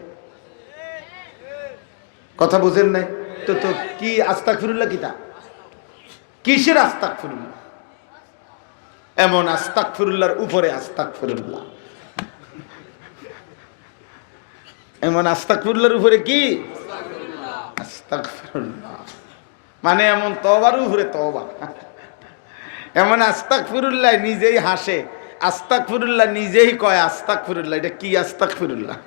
কথা বুঝেন নাই? তো তো কি আস্তাগফিরুল্লাহ কিতা? কিসের আস্তাগফিরুল্লাহ? এমন আস্তাগফিরুল্লাহর উপরে আস্তাগফিরুল্লাহ, এমন আস্তাগফিরুল্লাহর উপরে কি আস্তাগফিরুল্লাহ, মানে এমন তওবার উপরে তওবা। এমন আস্তাগফিরুল্লাহ নিজেই হাসে, আস্তাগফিরুল্লাহ নিজেই কয় আস্তাগফিরুল্লাহ। এটা কি আস্তাগফিরুল্লাহ?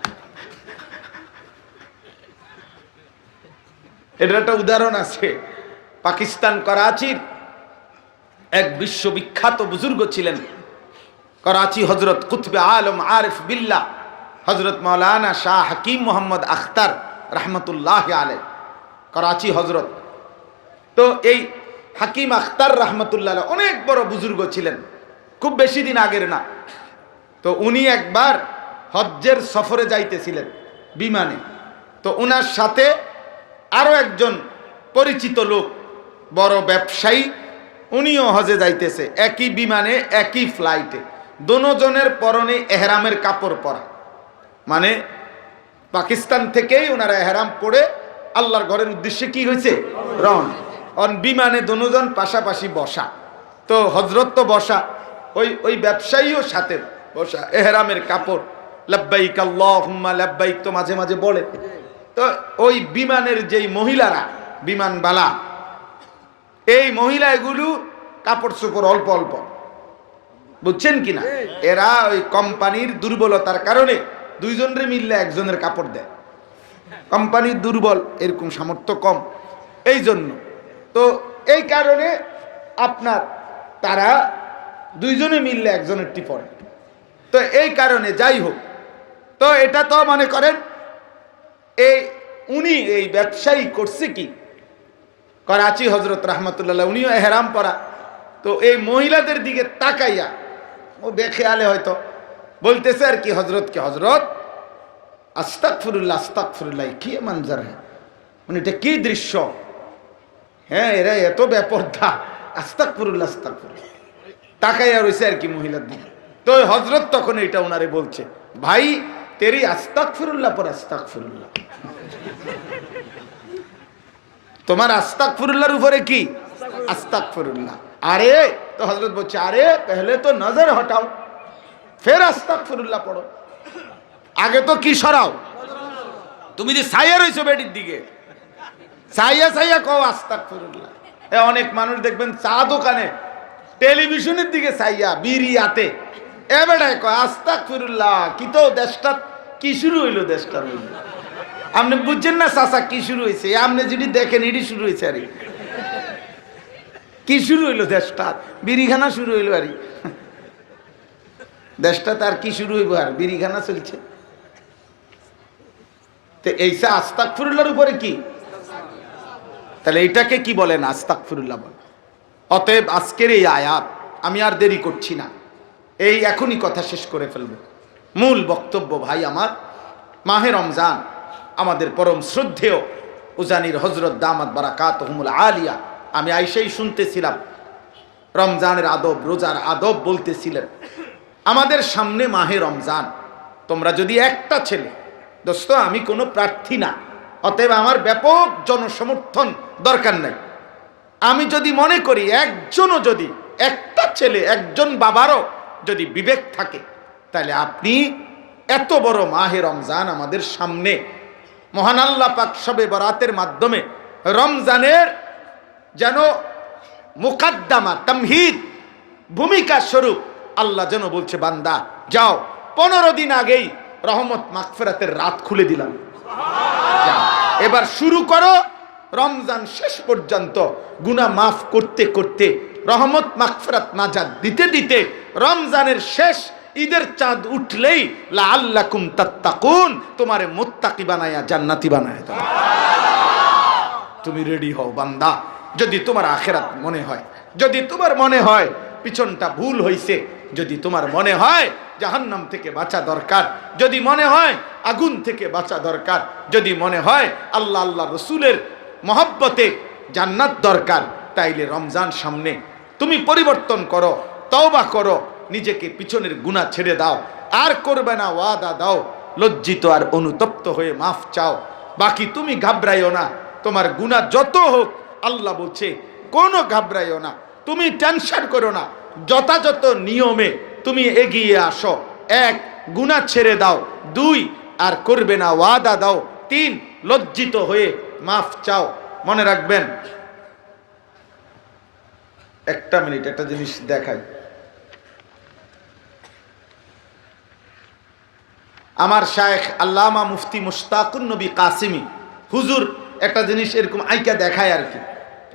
এটার একটা উদাহরণ আছে। পাকিস্তান করাচির এক বিশ্ববিখ্যাত বুজুর্গ ছিলেন, করাচি হজরত কুতবে আলম আরিফ বিল্লাহ হজরত মৌলানা শাহ হাকিম মোহাম্মদ আখতার রহমতুল্লাহ আলাই, করাচি হজরত। তো এই হাকিম আখতার রহমতুল্লাহ অনেক বড় বুজুর্গ ছিলেন, খুব বেশি দিন আগের না। তো উনি একবার হজ্জের সফরে যাইতেছিলেন বিমানে। তো উনার সাথে আরো একজন পরিচিত লোক, বড় ব্যবসায়ী, উনিও হজে যাইতেছে, একই বিমানে একই ফ্লাইটে। দোনোজনের পরনে এহরামের কাপড় পরা, মানে পাকিস্তান থেকেই ওনারা এহরাম পরে আল্লাহর ঘরের উদ্দেশ্যে কি হয়েছে রওনা। বিমানে দোনোজন পাশাপাশি বসা। তো হজরত তো বসা, ওই ব্যবসায়ীও সাথে বসা, এহরামের কাপড় লাব্বাইক আল্লাহুম্মা লাব্বাইক তো মাঝে মাঝে বলে। তো ওই বিমানের যেই মহিলারা, বিমানবালা, এই মহিলা এগুলো কাপড় চোপড় অল্প অল্প, বুঝছেন কিনা? এরা ওই কোম্পানির দুর্বলতার কারণে দুইজনের মিললে একজনের কাপড় দেয়। কোম্পানির দুর্বল, এরকম সামর্থ্য কম, এই জন্য। তো এই কারণে আপনার তারা দুইজনে মিললে একজনেরটি পরে। তো এই কারণে যাই হোক, তো এটা তো মনে করেন উনি এই ব্যবসায়ী করছে কি, করাচি হজরত রহমতুল্লাহ, উনিও এহরাম পরা। তো এই মহিলাদের দিকে তাকাইয়া ও বেখেয়ালে হয়তো বলতেছে আর কি হজরতকে, হজরত আস্তাগফিরুল্লাহ আস্তাগফিরুল্লাহ, কি মঞ্জর হ্যাঁ, মানে এটা কি দৃশ্য, হ্যাঁ এরা এত বেপরদা, আস্তাগফিরুল্লাহ আস্তাগফিরুল্লাহ, তাকাইয়া রয়েছে আর কি মহিলার দিকে। তো হজরত তখন এটা ওনারে বলছে, ভাই তেরি আস্তাগফিরুল্লাহ পর আস্তাগফিরুল্লাহ, তোমার আস্তাগফিরুল্লাহর উপরে কি আস্তাগফিরুল্লাহ। আরে তো হযরত বলছে, আরে পহলে তো নজর হটাও ফের আস্তাগফিরুল্লাহ পড়ো, আগে তো কি সরাও, তুমি যে ছায়া রইছো বেটির দিকে, ছায়া ছায়া কও আস্তাগফিরুল্লাহ। অনেক মানুষ দেখবেন চা দোকানে টেলিভিশনের দিকে ছাইয়া বিড়ি হাতে এ বেটায় কয় আস্তাগফিরুল্লাহ। কি তো দেশটা কি শুরু হইলো, দেশটা হইলো আপনি বুঝছেন না চাচা কি শুরু হয়েছে, আপনি যেটি দেখেন এটি শুরু হয়েছে। আরে কি শুরু হইলো, দেশটা বিড়িখানা শুরু হইলো। আরে দেশটা তার কি শুরু হইব, আর বিড়িখানা চলছে। তো এইসা আস্তাগফিরুল্লাহর উপরে কি, তাহলে এইটাকে কি বলেন আস্তাগফিরুল্লাহ বলে। অতএব আজকের এই আয়াত, আমি আর দেরি করছি না, এই এখনই কথা শেষ করে ফেলবো। মূল বক্তব্য ভাই আমার, মাহে রমজান আমাদের পরম শ্রদ্ধেয় উজানির হজরত দামাত বারাকাতুহুমুল আলিয়া, আমি আইসাই শুনতেছিলাম রমজানের আদব, রোজার আদব বলতেছিলেন। আমাদের সামনে মাহে রমজান, তোমরা যদি একটা ছেলে, দোস্ত আমি কোনো প্রার্থী না, অতএব আমার ব্যাপক জনসমর্থন দরকার নাই। আমি যদি মনে করি একজনও, যদি একটা ছেলে, একজন বাবারও যদি বিবেক থাকে, তাহলে আপনি এত বড় মাহে রমজান আমাদের সামনে, মহান আল্লাহ পাক শবে বরাতের মাধ্যমে রমজানের যেন মুকাদ্দামা তামহিদ ভূমিকা স্বরূপ আল্লাহ যেন বলছে, বান্দা যাও 15 দিন আগেই রহমত মাগফিরাতের রাত খুলে দিলাম, এবার শুরু করো রমজান শেষ পর্যন্ত গুনাহ মাফ করতে করতে, রহমত মাগফিরাত নাজাত দিতে দিতে, রমজানের শেষ ঈদের চাঁদ উঠলেই লাআল্লাকুম তাত্তাকুন, তোমারে মুত্তাকি বানায়া জান্নাতি বানায়া দাও। তুমি রেডি হও বান্দা, যদি তোমার আখেরাত মনে হয়, যদি তোমার মনে হয় পিছনটা ভুল হইছে, যদি তোমার মনে হয় জাহান্নাম থেকে বাঁচা দরকার, যদি মনে হয় আগুন থেকে বাঁচা দরকার, যদি মনে হয় আল্লাহ আল্লাহ রসুলের মহব্বতে জান্নাত দরকার, তাইলে রমজান সামনে, তুমি পরিবর্তন করো, তওবা করো, নিজেকে পিছনের গুনাহ ছেড়ে দাও, আর করবে না ওয়াদা দাও, লজ্জিত আর অনুতপ্ত হয়ে মাফ চাও। বাকি তুমি ঘাবড়াইও না, তোমার গুনাহ যত হোক, আল্লাহ বলছে কোনো ঘাবড়াইও না, তুমি টেনশন করো না, যথাযথ নিয়মে তুমি এগিয়ে আসো। 1, গুনাহ ছেড়ে দাও, 2, আর করবে না ওয়াদা দাও, 3, লজ্জিত হয়ে মাফ চাও। মনে রাখবেন, একটা মিনিট, একটা জিনিস দেখাই। আমার শায়েখ আল্লামা মুফতি মুশতাকুন নবী কাসিমি হুজুর একটা জিনিস এরকম আইকা দেখায় আর কি,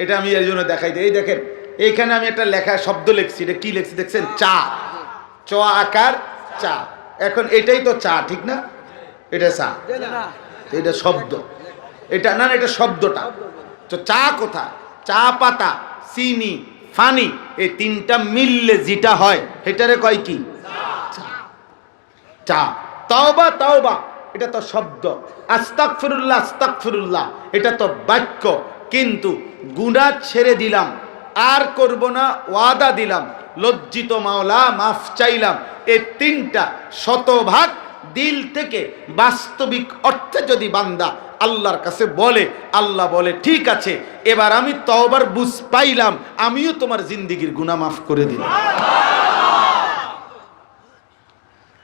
এটা আমি এর জন্য দেখাই দিই। এই দেখেন, এইখানে আমি একটা লেখা শব্দ লিখছি, এটা কি লিখছি দেখছেন? চা, চ আকার চা। এখন এটাই তো চা, ঠিক না? এটা চা, এটা শব্দ, এটা না, এটা শব্দটা। তো চা কোথায়? চা পাতা, চিনি, ফানি, এই তিনটা মিললে যেটা হয় সেটারে কয় কি? চা। তাওবা তাওবা, এটা তো শব্দ। আস্তাগফিরুল্লাহ আস্তাগফিরুল্লাহ, এটা তো বাক্য। কিন্তু গুনাহ ছেড়ে দিলাম, আর করব না ওয়াদা দিলাম, লজ্জিত মাওলা মাফ চাইলাম, এই তিনটা শতভাগ দিল থেকে বাস্তবিক অর্থে যদি বান্দা আল্লাহর কাছে বলে, আল্লাহ বলে ঠিক আছে, এবার আমি তওবার বুঝ পাইলাম, আমিও তোমার জিন্দেগীর গুনাহ মাফ করে দিলাম।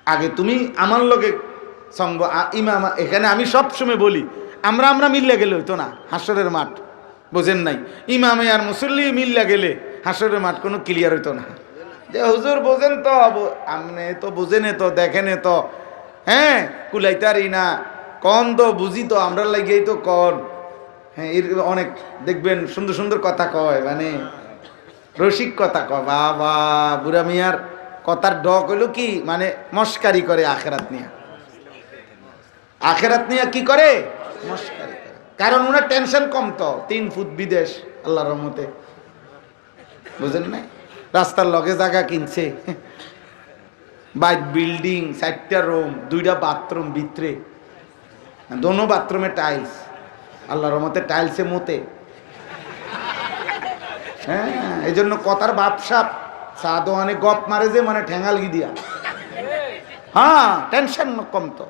আগে তুমি আমার লগে সঙ্গ ইমাম, এখানে আমি সবসময় বলি আমরা মিললে গেলে হইতো না হাসরের মাঠ, বোঝেন নাই? ইমামে আর মুসল্লি মিললে গেলে হাসরের মাঠ কোনো ক্লিয়ার হইতো না। যে হুজুর বোঝেন তো, আপনি তো বোঝেন তো, দেখেন তো, হ্যাঁ কুলাইতারি না, কন তো বুঝি তো, আমরা লাগেই তো কন। হ্যাঁ, এর অনেক দেখবেন সুন্দর সুন্দর কথা কয়, মানে রসিক কথা কয়। বাবা, বুড়া মিয়ার কথার ডক হইল কি, মানে মস্কারি করে আখেরাত নিয়ে। আখেরাত নিয়ে কি করে? মস্কারি করে। কারণ ওনার টেনশন কম তো, 3 ফুট বিদেশ আল্লাহর রহমতে, বুঝেন না? রাস্তার লগে জায়গা কিনছে, বাইক বিল্ডিং, 4টা রুম, 2টা বাথরুম ভিতরে, দোনো বাথরুমে টাইলস, আল্লাহর রহমতে টাইলসে মতে। হ্যাঁ, এই জন্য কথার বাপসাপ সাদোয়ানে গপ মারে যে, মানে ঠেঙ্গালগি দিয়া। হ্যাঁ, টেনশন কম তো,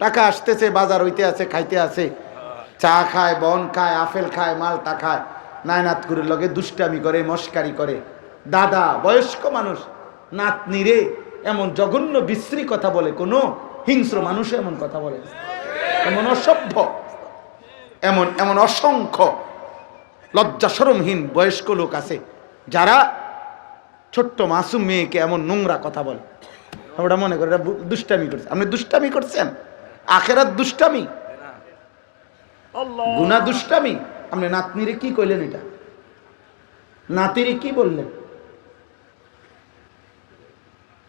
টাকা আসতেছে, বাজার হইতে আছে, খাইতে আছে, চা খায়, বন খায়, আপেল খায়, মালটা খায়, নায়নাত করে লগে দুষ্টামি করে, মস্কারি করে। দাদা বয়স্ক মানুষ নাতনি রে এমন জঘন্য বিশ্রী কথা বলে, কোনো হিংস্র মানুষ এমন কথা বলে, এমন অসভ্য, এমন এমন অসংখ্য লজ্জা শরমহীন বয়স্ক লোক আছে যারা ছোট্ট মাসুম মেয়েকে এমন নোংরা কথা বলে। ওটা মনে করে এটা দুষ্টামি করছে। আপনি দুষ্টামি করছেন, আখেরাত দুষ্টামি, গুনাহ দুষ্টামি। আপনি নাতনিরে কি কইলেন? এটা নাতিরে কি বললেন?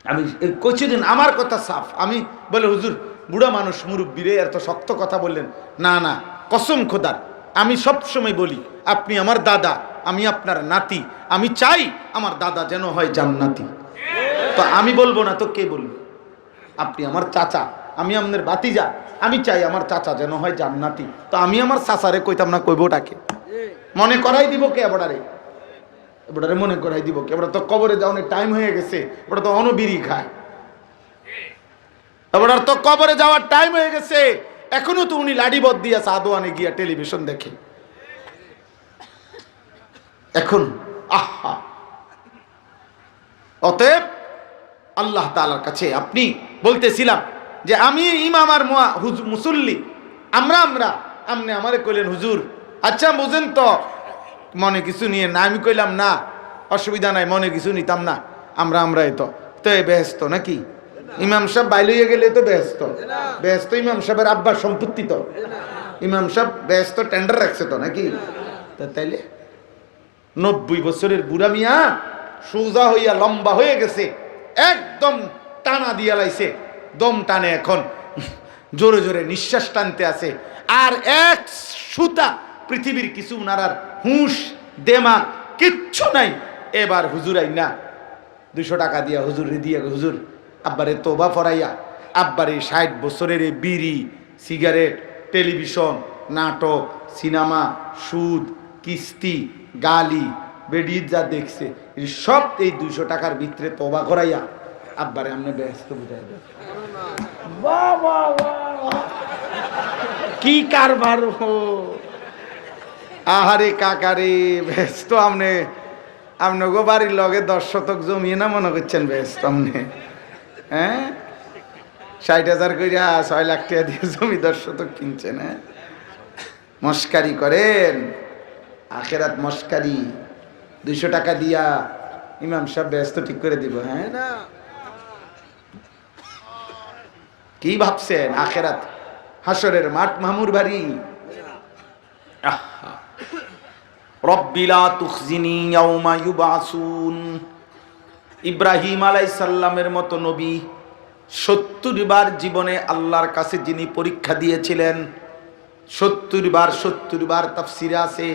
আমি কইছিলেন আমার কথা সাফ, আমি বলে হুজুর বুড়া মানুষ মুরব্বী রে এত শক্ত কথা বললেন। না না, কসম খোদার, আমি সব সময় বলি আপনি আমার দাদা, আমি আপনার নাতি, আমি চাই আমার দাদা যেন হয় জান্নাতি। তো আমি বলবো না তো কে বলবে? আপনি আমার চাচা, আমি আপনার ভাতিজা, আমি চাই আমার চাচা যেন হয় জান্নাতি। তো আমি আমার চাচারে কইতাম না, কইবোটাকে মনে করাই দিব কে? এবারে এবারে মনে করাই দিব কে? এবার তো কবরে যাওয়ার টাইম হয়ে গেছে, এবার তো অনবিরি খায়, এবার তো কবরে যাওয়ার টাইম হয়ে গেছে, এখনো তো উনি লাডি বদ দিয়া সাদোয়ানে গিয়া টেলিভিশন দেখে এখন। আহা, অতএব আল্লাহ তাআলার কাছে আপনি বলতেছিলাম যে আমি ইমাম আর মুসল্লি, আমরা আপনি আমারে কইলেন হুজুর আচ্ছা বুঝেন তো, মনে কিছু নিয়ে না। আমি কইলাম না, অসুবিধা নাই, মনে কিছু নিতাম না, আমরাই তো ব্যস্ত নাকি? ইমাম সাহেব বাইরে হয়ে গেলে তো ব্যস্ত ইমাম সাহেবের আব্বার সম্পত্তি তো, ইমাম সাহেব ব্যস্ত টেন্ডার রাখছে তো নাকি? তাইলে 90 বছরের বুড়া মিয়া সোজা হইয়া লম্বা হয়ে গেছে, একদম টানা দিয়া লাইছে, দম টানে, এখন জোরে জোরে নিঃশ্বাস টানতে আছে, আর এক সুতা পৃথিবীর কিছু উনার হুঁশ দেমাগ কিচ্ছু নাই। এবার হুজুর আই না 200 টাকা দিয়া হুজুর দিয়ে হুজুর আব্বারে তোবা ফরাইয়া আব্বারে 60 বছরের বিড়ি সিগারেট টেলিভিশন নাটক সিনেমা সুদ কিস্তি গালি বেডির যা দেখছে সব এই 200 টাকার ভিতরে তোবা করাইয়া আব্বারে আমনে ব্যস্ত বুঝাই দেন। বাহ বাহ বাহ, কি কারবার! আহারে কাকারে ব্যস্ত আমনে গো বাড়ির লগে 10 শতক জমি না মনে করছেন ব্যস্ত আমনে? হ্যাঁ 60,000 কইরা 6 লাখ টাকা দিয়ে জমি 10 শতক কিনছেন। হ্যাঁ মস্কারি করেন, আখেরাত মস্কারি। 200 টাকা দিয়া ইমাম সাহেব ব্যস্ত ঠিক করে দিব। হ্যাঁ কি ভাবছেন আখেরাত হাসরের মাঠ মামুর বাড়ি? রব্বি লা তুখজিনি ইয়াউমা ইউবাসুন। ইব্রাহিম আলাইহিস সালামের মতো নবী 70 বার জীবনে আল্লাহর কাছে যিনি পরীক্ষা দিয়েছিলেন, 70 বার তাফসিরে আছে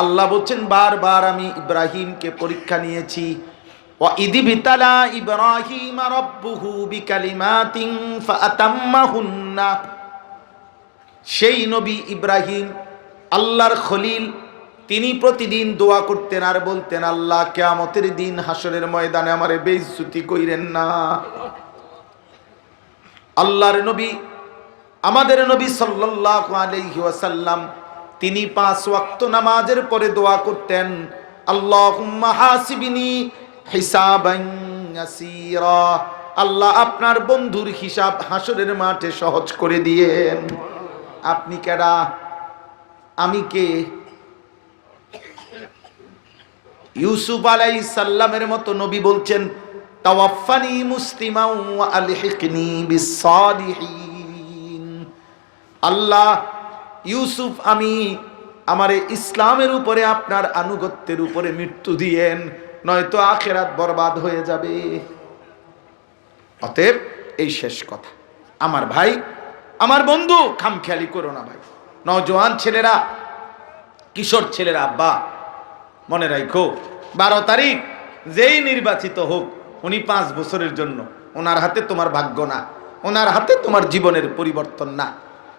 আল্লাহ বলছেন বারবার আমি ইব্রাহিমকে পরীক্ষা নিয়েছি। ওয়া ইযবিতালা ইব্রাহিম রাব্বুহু বিকালিমাতিন ফাআতাম্মাহুন্না। সেই নবী ইব্রাহিম আল্লাহর খলিল, তিনি প্রতিদিন দোয়া করতেন আর বলতেন আল্লাহ কিয়ামতের দিন হাসরের ময়দানে আমারে বেইজ্জতি কইরেন না। আল্লাহর নবী আমাদের নবী সাল্লাল্লাহু আলাইহি ওয়াসাল্লাম তিনি 5 ওয়াক্ত নামাজের পরে দোয়া করতেন আল্লাহুম্মা হাসিবনি হিসাবান ইয়াসীরা। আল্লাহ আপনার বন্ধুর হিসাব হাসরের মাঠে সহজ করে দিয়েন। আপনি কেডা? আমি কে? ইউসুফ আলাইহিস সালামের মতো নবী বলছেন তাওয়াফানি মুসলিমান ওয়া আলহিকনি বিস-সালিহিন। আল্লাহ ইউসুফ আমি আমারে ইসলামের উপরে আপনার আনুগত্যের উপরে মৃত্যু দিয়েন, নয়তো আখিরাত বরবাদ হয়ে যাবে। অতএব এই শেষ কথা আমার ভাই আমার বন্ধু, খামখেয়ালি করো না ভাই। নওজোয়ান ছেলেরা কিশোর ছেলেরা আব্বা মনে রাখো 12 তারিখ যেই নির্বাচিত হোক উনি 5 বছরের জন্য, ওনার হাতে তোমার ভাগ্য না, ওনার হাতে তোমার জীবনের পরিবর্তন না,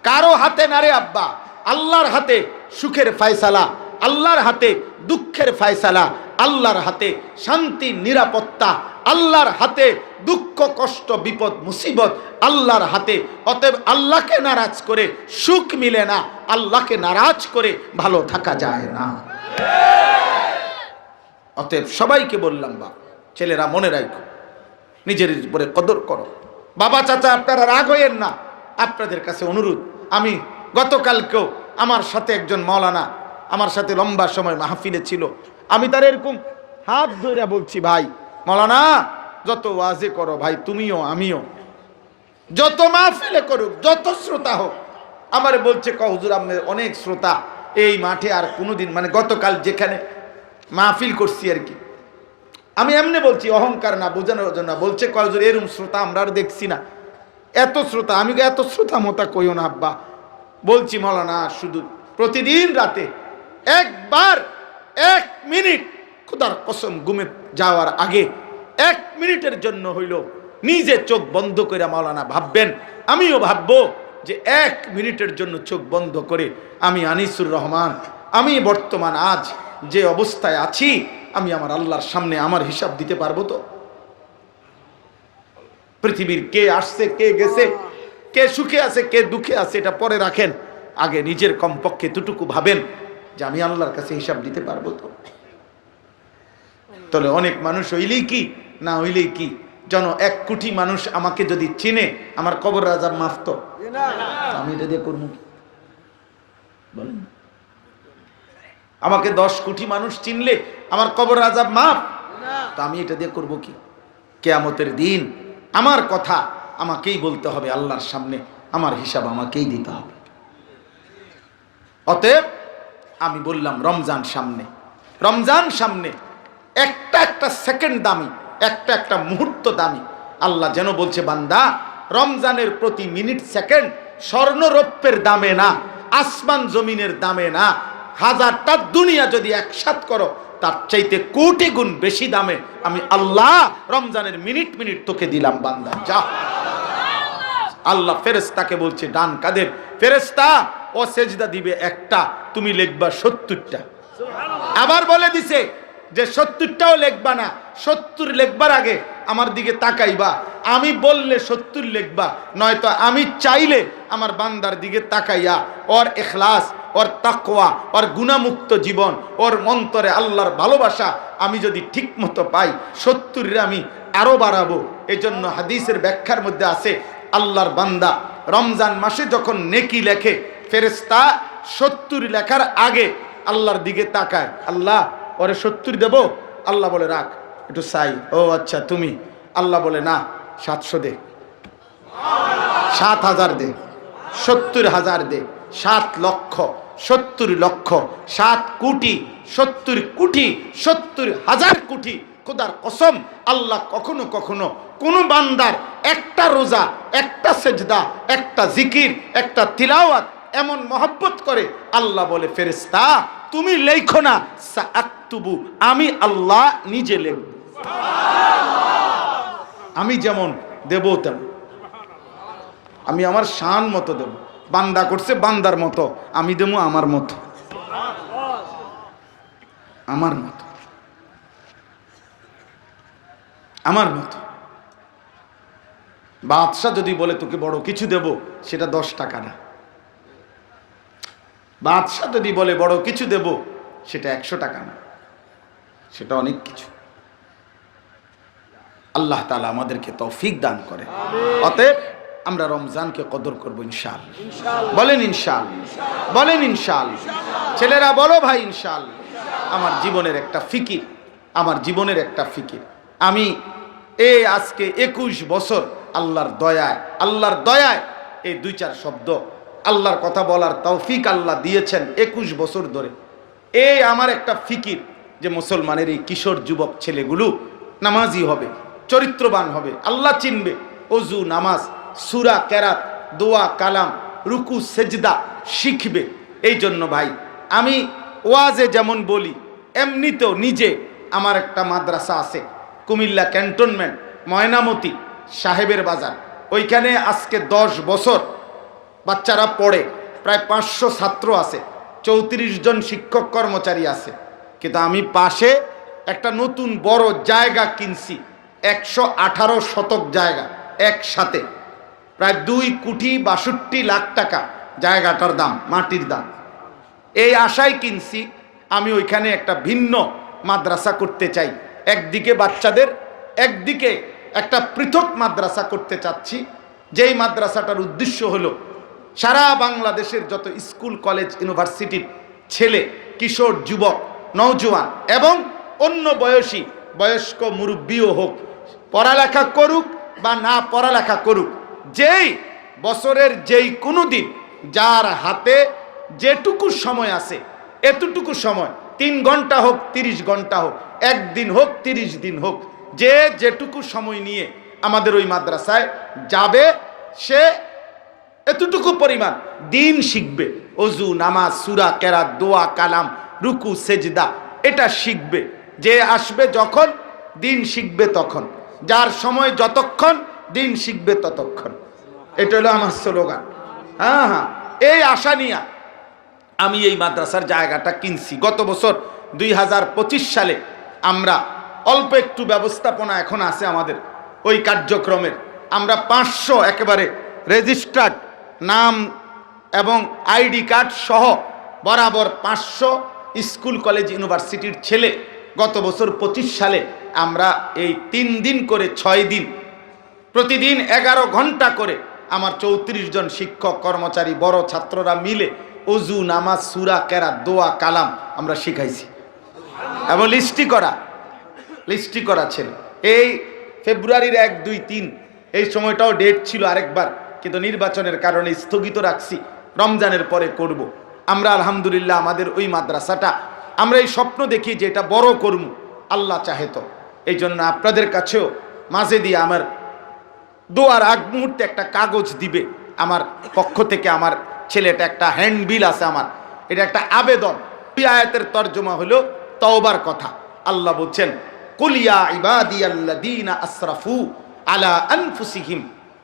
কারো হাতে না রে আব্বা। আল্লাহর হাতে সুখের ফয়সালা, আল্লাহর হাতে দুঃখের ফয়সালা, আল্লাহর হাতে শান্তি নিরাপত্তা, আল্লাহর হাতে দুঃখ কষ্ট বিপদ মুসিবত আল্লাহর হাতে। অতএব আল্লাহকে নারাজ করে সুখ মিলে না, আল্লাহকে নারাজ করে ভালো থাকা যায় না। অতএব সবাইকে বললাম বা ছেলেরা মনে রাখো, নিজের উপরে কদর করো। বাবা চাচা আপনারা রাগ হইয়েন না, আপনাদের কাছে অনুরোধ। আমি গতকালকেও আমার সাথে একজন মাওলানা আমার সাথে লম্বা সময় মাহফিলে ছিল, আমি তার এরকম হাত ধরে বলছি ভাই মাওলানা যত ওয়াজে করো ভাই, তুমিও আমিও, যত মাহফিলে করুক যত শ্রোতা হোক, আমারে বলছে হুজুর আপনার অনেক শ্রোতা এই মাঠে আর কোনোদিন, মানে গতকাল যেখানে মাহফিল করছি আর কি, আমি এমনি বলছি অহংকার না বোঝানোর জন্য, বলছে হুজুর এরকম শ্রোতা আমরা আর দেখছি না, এত শ্রোতা। আমি এত শ্রোতা মতা কইও না আব্বা, বলছি মাওলানা শুধু প্রতিদিন রাতে একবার 1 মিনিট খোদার কসম ঘুমে যাওয়ার আগে 1 মিনিটের জন্য হইল নিজে চোখ বন্ধ করে মাওলানা ভাববেন, আমিও ভাববো যে 1 মিনিটের জন্য চোখ বন্ধ করে আমি আনিসুর রহমান, আমি বর্তমান আজ যে অবস্থায় আছি, আমি আমার আল্লাহর সামনে আমার হিসাব দিতে পারবো তো? পৃথিবীর কে আসছে কে গেছে, কে সুখে আছে কে দুঃখে আছে এটা পরে রাখেন, আগে নিজের কমপক্ষে এতটুকু ভাবেন যে আমি আল্লাহর কাছে হিসাব দিতে পারবো তো? তাহলে অনেক মানুষ হইলেই কি না হইলেই কি, যেন 1 কোটি মানুষ আমাকে যদি চিনে আমার কবর আযাব মাফ তো? আমি এটা দিয়ে করবো কি বলেন? আমাকে 10 কোটি মানুষ চিনলে আমার কবর আযাব মাফ, তো আমি এটা দিয়ে করবো কি? কিয়ামতের দিন আমার কথা আমাকেই বলতে হবে আল্লাহর সামনে, আমার হিসাব আমাকেই দিতে হবে। অতএব আমি বললাম রমজান সামনে, রমজান সামনে, একটা সেকেন্ড দামি, একটা মুহূর্ত দামি। আল্লাহ যেন বলছে বান্দা রমজানের প্রতি মিনিট সেকেন্ড স্বর্ণ রৌপ্যের দামে না, আসমান জমিনের দামে না, হাজারটা দুনিয়া যদি একসাথ করো তার চাইতে কোটি গুণ বেশি দামে আমি আল্লাহ রমজানের মিনিট মিনিট তোকে দিলাম বান্দা, যা। আল্লাহ ফেরেশতাকে বলছে, ডান কাদের ফেরেশতা, ও সেজদা দিবে একটা, তুমি লিখবা 70টা। আবার বলে দিছে যে 70টাও লিখবা না, 70 লিখবার আগে আমার দিকে তাকাইবা, আমি বললে 70 লিখবা, নয়তো আমি চাইলে আমার বান্দার দিকে তাকাইয়া ওর ইখলাস, ওর তাকওয়া, ওর গুনাহমুক্ত জীবন, ওর অন্তরে আল্লাহর ভালোবাসা আমি যদি ঠিক মতো পাই, 70 আমি আরো বাড়াবো। এজন্য হাদিসের ব্যাখ্যার মধ্যে আছে, আল্লাহর বান্দা রমজান মাসে যখন নেকি লেখে, ফেরেশতা 70 লেখার আগে আল্লাহর দিকে তাকায়, আল্লাহ ওরে 70 দেব। আল্লাহ বলে রাখ, একটু চাই। ও আচ্ছা তুমি। আল্লাহ বলে না, 700 দে, 7,000 দে, 70,000 দে, 7 লক্ষ, 70 লক্ষ, 7 কোটি, 70 কোটি, 70,000 কোটি। খোদার কসম, আল্লাহ কখনো কখনো কোন বান্দার একটা রোজা, একটা সেজদা, একটা জিকির, একটা তিলাওয়াত এমন মহব্বত করে, আল্লাহ বলে ফেরেশতা তুমি লেখো না, সাআকতুবু, আমি আল্লাহ নিজে লিখব। আমি যেমন দেব তেমন, আমি আমার শান মতো দেব। বান্দা করছে বান্দার মতো, আমি দেবো আমার মতো, আমার মতো, আমার মতো। বাদশা যদি বলে তোকে বড় কিছু দেব, সেটা 10 টাকা না। বাদশা যদি বলে বড় কিছু দেব, সেটা 100 টাকা না, সেটা অনেক কিছু। আল্লাহ তাআলা আমাদেরকে তৌফিক দান করে। অতএব আমরা রমজানকে কদর করব ইনশাআল্লাহ। বলেন ইনশাআল্লাহ, বলেন ইনশাআল্লাহ। ছেলেরা বলো ভাই ইনশাআল্লাহ। আমার জীবনের একটা ফিকির, আমার জীবনের একটা ফিকির। আমি এই আজকে 21 বছর আল্লাহর দয়ায়, আল্লাহর দয়ায় এই 2-4 শব্দ আল্লাহর কথা বলার তৌফিক আল্লাহ দিয়েছেন 21 বছর ধরে। এই আমার একটা ফিকির যে মুসলমানের এই কিশোর যুবক ছেলেগুলো নামাজি হবে, চরিত্রবান হবে, আল্লাহ চিনবে, ওযু, নামাজ, সূরা, কেরাত, দোয়া, কালাম, রুকু, সেজদা শিখবে। এই জন্য ভাই আমি ওয়াজে যেমন বলি, এমনিতেও নিজে আমার একটা মাদ্রাসা আছে কুমিল্লা ক্যান্টনমেন্ট, ময়নামতি সাহেবের বাজার। ওইখানে আজকে 10 বছর বাচ্চারা পড়ে, প্রায় 500 ছাত্র আছে, 34 জন শিক্ষক কর্মচারী আছে। কিন্তু আমি পাশে একটা নতুন বড় জায়গা কিনছি, 118 শতক জায়গা, একসাথে প্রায় 2,62,00,000 টাকা জায়গাটার দাম, মাটির দাম। এই আশায় কিনছি আমি ওইখানে একটা ভিন্ন মাদ্রাসা করতে চাই। একদিকে বাচ্চাদের, একদিকে একটা পৃথক মাদ্রাসা করতে চাচ্ছি, যেই মাদ্রাসাটার উদ্দেশ্য হলো সারা বাংলাদেশের যত স্কুল, কলেজ, ইউনিভার্সিটির ছেলে, কিশোর, যুবক, নওজোয়ান এবং অন্য বয়সী, বয়স্ক মুরব্বীও হোক, পড়ালেখা করুক বা না পড়ালেখা করুক, যেই বছরের যেই কোনো দিন যার হাতে যেটুকু সময় আছে, এতটুকু সময়, 3 ঘন্টা হোক, 30 ঘন্টা হোক, 1 দিন হোক, 30 দিন হোক, যে যেটুকু সময় নিয়ে আমাদের ওই মাদ্রাসায় যাবে, সে এতটুকু পরিমাণ দিন শিখবে। ওযু, নামাজ, সূরা, কেরাত, দোয়া, কালাম, রুকু, সেজদা এটা শিখবে। যে আসবে যখন, দিন শিখবে তখন, যার সময় যতক্ষণ, দিন শিখবে ততক্ষণ। এটা হলো আমার স্লোগান। হ্যাঁ হ্যাঁ, এই আশা নিয়ে আমি এই মাদ্রাসার জায়গাটা কিনছি। গত বছর 2025 সালে আমরা অল্প একটু ব্যবস্থাপনা এখন আছে আমাদের ওই কার্যক্রমের, আমরা 500 একেবারে রেজিস্টার্ড নাম এবং আইডি কার্ড সহ বরাবর 500 স্কুল, কলেজ, ইউনিভার্সিটির ছেলে গত বছর 25 সালে আমরা এই 3 দিন করে 6 দিন প্রতিদিন 11 ঘন্টা করে আমার 34 জন শিক্ষক কর্মচারী, বড় ছাত্ররা মিলে ওযু, নামাজ, সূরা, কেরাত, দোয়া, কালাম আমরা শিখাইছি। এবং লিস্টি করা ছেলে। এই ফেব্রুয়ারির 1, 2, 3 এই সময়টাও ডেট ছিল আরেকবার, কিন্তু নির্বাচনের কারণে স্থগিত রাখছি, রমজানের পরে করব। আমরা আলহামদুলিল্লাহ আমাদের ওই মাদ্রাসাটা আমরা এই স্বপ্ন দেখি যে এটা বড় করব, আল্লাহ চাহে তো। এই জন্য আপনাদের কাছেও মাঝে দিয়ে আমার দোয়ার আগ মুহূর্তে একটা কাগজ দিবে আমার পক্ষ থেকে। আমার ছেলেটা একটা হ্যান্ডবিল আছে আমার, এটা একটা আবেদন, এই আয়াতের তর্জমা হলো তওবার কথা। আল্লাহ বলছেন, কুল ইয়া ইবাদিয়াল্লাযীনা আসরাফু আলা আনফুসিহিম,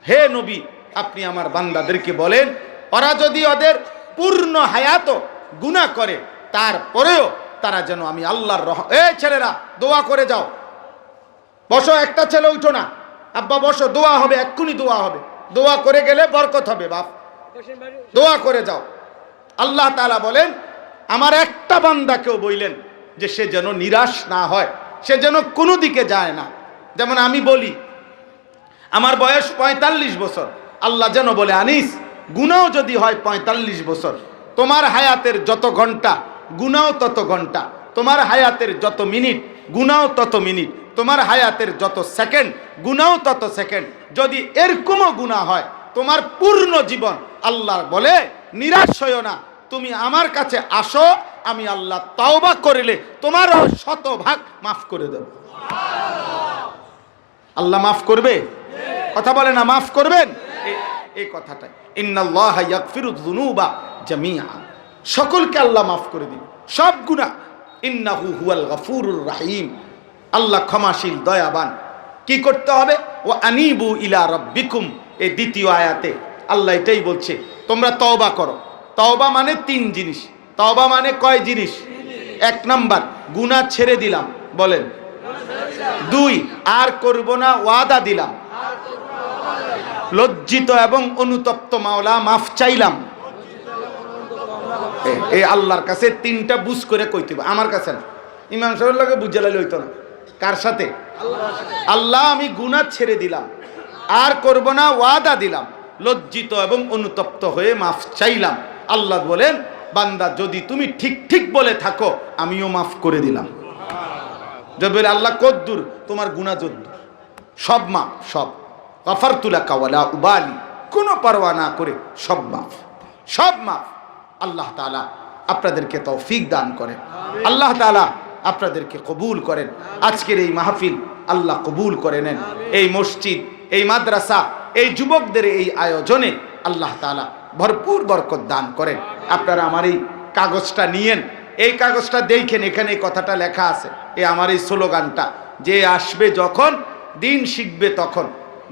হে নবী আপনি আমার বান্দাদেরকে বলেন, ওরা যদি ওদের পূর্ণ হায়াত গুনাহ করে তারপরেও তারা যেন আমি আল্লাহর এই ছেলেরা দোয়া করে যাও, বসো, একটা ছেলে উঠো না, আব্বা বসো, দোয়া হবে, এক্ষুনি দোয়া হবে, দোয়া করে গেলে বরকত হবে, বাপ দোয়া করে যাও। আল্লাহ তাআলা বলেন, আমার একটা বান্দাকেও বললেন যে সে যেন নিরাশ না হয়, সে যেন কোনো দিকে যায় না। যেমন আমি বলি আমার বয়স ৪৫ বছর, আল্লাহ যেন বলে আনিস গুনাও যদি হয় ৪৫ বছর, তোমার হায়াতের যত ঘন্টা গুনাও তত ঘন্টা, তোমার হায়াতের যত মিনিট গুনাও তত মিনিট, তোমার হায়াতের যত সেকেন্ড গুনাও তত সেকেন্ড। যদি এরকমও গুনাহ হয় তোমার পূর্ণ জীবন, আল্লাহ বলে নিরাশ হইও না, তুমি আমার কাছে আসো, আমি আল্লাহ তওবা করিলে তোমারও শতভাগ মাফ করে দেব। আল্লাহ মাফ করবে? কথা বলে না, মাফ করবেন? এই কথাটাই, ইন্নাল্লাহা ইয়াগফিরুয যুনুবা জামিআ, সকলকে আল্লাহ মাফ করে দিন সব গুনাহ। ইন্নাহু হুয়াল গফুরুর রহিম, আল্লাহ ক্ষমাশীল দয়াবান। কি করতে হবে? ও আনিবু ইলা রাব্বিকুম, এই দ্বিতীয় আয়াতে আল্লাহ এটাই বলছে, তোমরা তওবা করো। তওবা মানে 3 জিনিস। তওবা মানে কয় জিনিস? 1 নাম্বার গুনাহ ছেড়ে দিলাম, বলেন। 2 আর করব না ওয়াদা দিলাম। লজ্জিত এবং অনুতপ্ত মাওলা মাফ চাইলাম। এই আল্লাহর কাছে 3টা বুঝ করে কইতে হবে, আমার কাছে না। ইমাম সাহেবের লগে বুঝে লাইলে হইতো না। কার সাথে? আল্লাহ আমি গুনাহ ছেড়ে দিলাম, আর করব না ওয়াদা দিলাম, লজ্জিত এবং অনুতপ্ত হয়ে মাফ চাইলাম। আল্লাহ বলেন, বান্দা যদি তুমি ঠিক ঠিক বলে থাকো আমিও মাফ করে দিলাম। যদি বলে আল্লাহ কদ্দুর, তোমার গুনাহ যদ্দুর, সব মাফ, সব। গফারতু লাকা ওয়ালা উবালি, কোনো পরোয়া না করে সব মাফ, সব মাফ। আল্লাহ তাআলা আপনাদেরকে তৌফিক দান করেন, আল্লাহ তাআলা আপনাদেরকে কবুল করেন। আজকের এই মাহফিল আল্লাহ কবুল করে নেন। এই মসজিদ, এই মাদ্রাসা, এই যুবকদের এই আয়োজনে আল্লাহ তাআলা ভরপুর বরকত দান করেন। আপনারা আমার এই কাগজটা নিয়েন, এই কাগজটা দেখেন, এখানে এই কথাটা লেখা আছে, এই আমার এই স্লোগানটা, যে আসবে যখন দিন শিখবে তখন,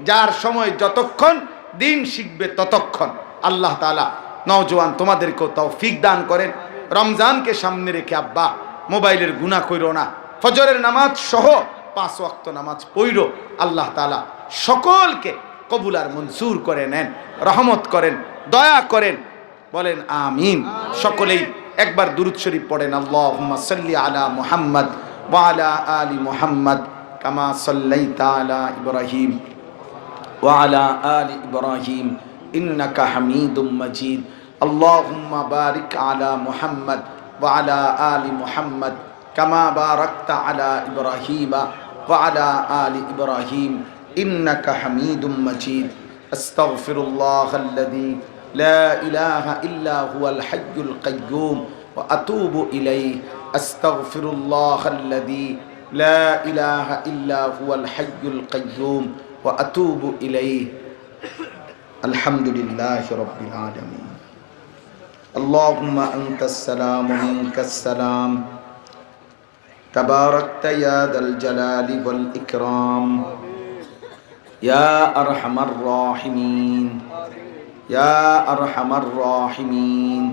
যার সময় যতক্ষণ দিন শিখবে ততক্ষণ। আল্লাহ তাআলা নওজোয়ান তোমাদেরকেও তৌফিক দান করেন। রমজানকে সামনে রেখে আব্বা মোবাইলের গুনাহ কইরো না, ফজরের নামাজ সহ 5 ওয়াক্ত নামাজ পড়ো। আল্লাহ তাআলা সকলকে কবুল আর মনসুর করে নেন, রহমত করেন, দয়া করেন, বলেন আমিন। সকলেই একবার দুরূদ শরীফ পড়েন, আল্লাহুম্মা সাল্লি আলা মুহাম্মদ ওয়া আলা আলি মুহাম্মদ কামা সাল্লাইতা আলা ইব্রাহিম ওয়া আলা আলি ইব্রাহিম ইন্নাকা হামিদুম মাজিদ। আল্লাহুম্মা বারিক আলা মুহাম্মদ ওয়া আলা আলি মুহাম্মদ কামা বারাকতা আলা ইব্রাহিম ওয়া আলা আলি ইব্রাহিম ইন্নাকা হামিদুম মাজিদ। আস্তাগফিরুল্লাহাল্লাযী লা ইলাহা ইল্লা হুয়াল হাইয়ুল কাইয়্যুম ওয়া আতুবু ইলাইহি। আস্তাগফিরুল্লাহাল্লাযী লা ইলাহা ইল্লা হুয়াল হাইয়ুল কাইয়্যুম ওয়া আতুবু ইলাইহি। আলহামদুলিল্লাহি রাব্বিল আলামিন। আল্লাহুম্মা আনতাস সালাম ওয়া মিনকাস সালাম, তাবারাকতা ইয়া দাল জালালি ওয়াল ইকরাম, ইয়া আরহামার রাহিমিন, ইয়া আরহামার রাহিমিন,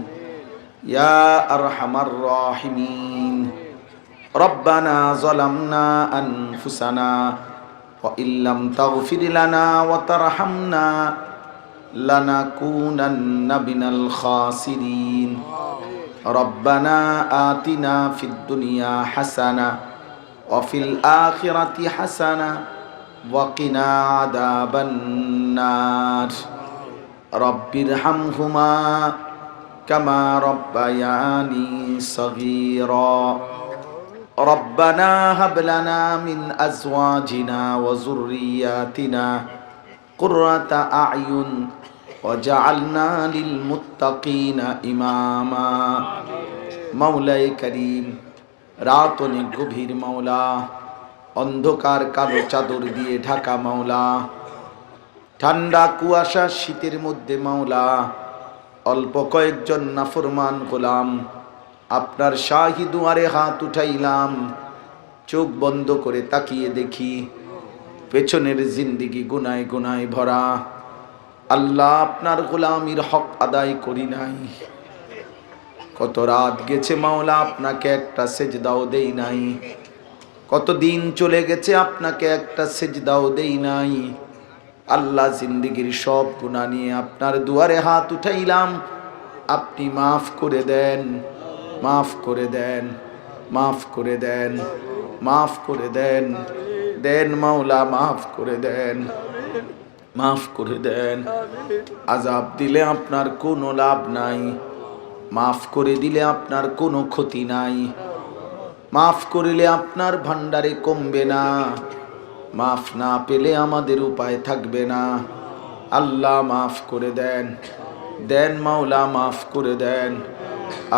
ইয়া আরহামার রাহিমিন। রব্বানা যালামনা আনফুসানা ওয়া ইল্লাম তাগফির লানা ওয়া তারহামনা লানাকুনান্না মিনাল খাসিরিন। রব্বানা আতিনা ফিদ দুনিয়া হাসানা ওয়া ফিল আখিরাতি হাসানা ওয়া কিনা আযাবান নার। রব্বিরহামহুমা কামা রব্বায়ানি সগীরা। রব্বানা হাব লানা মিন আজওয়াজিনা ওয়া যুররিয়াতিনা কুররাতা আ'য়ুন ওয়াজআলনা লিল মুত্তাকিনা ইমামা। মাওলায়ে করিম, রাত অনেক গভীর মাওলা, অন্ধকার কালো চাদর দিয়ে ঢাকা মাওলা, ঠান্ডা কুয়াশা শীতের মধ্যে মাওলা, অল্প কয়েকজন নাফরমান গোলাম আপনার শাহী দুয়ারে হাত উঠাইলাম, চোখ বন্ধ করে তাকিয়ে দেখি পেছনের জিন্দিগি গুনায় গুনায় ভরা। আল্লাহ, আপনার গোলামির হক আদায় করি নাই। কত রাত গেছে মাওলা, আপনাকে একটা সেজদাও দেই নাই। কত দিন চলে গেছে, আপনাকে একটা সেজদাও দেই নাই। আল্লাহ, জিন্দিগির সব গুনাহ নিয়ে আপনার দুয়ারে হাত উঠাইলাম, আপনি মাফ করে দেন, মাফ করে দেন, মাফ করে দেন, মাফ করে দেন। দেন মাওলা, মাফ করে দেন, মাফ করে দেন। আযাব দিলে আপনার কোনো লাভ নাই, মাফ করে দিলে আপনার কোনো ক্ষতি নাই। মাফ করিলে আপনার ভান্ডারে কমবে না, মাফ না পেলে আমাদের উপায় থাকবে না। আল্লাহ, মাফ করে দেন, দেন মাওলা, মাফ করে দেন।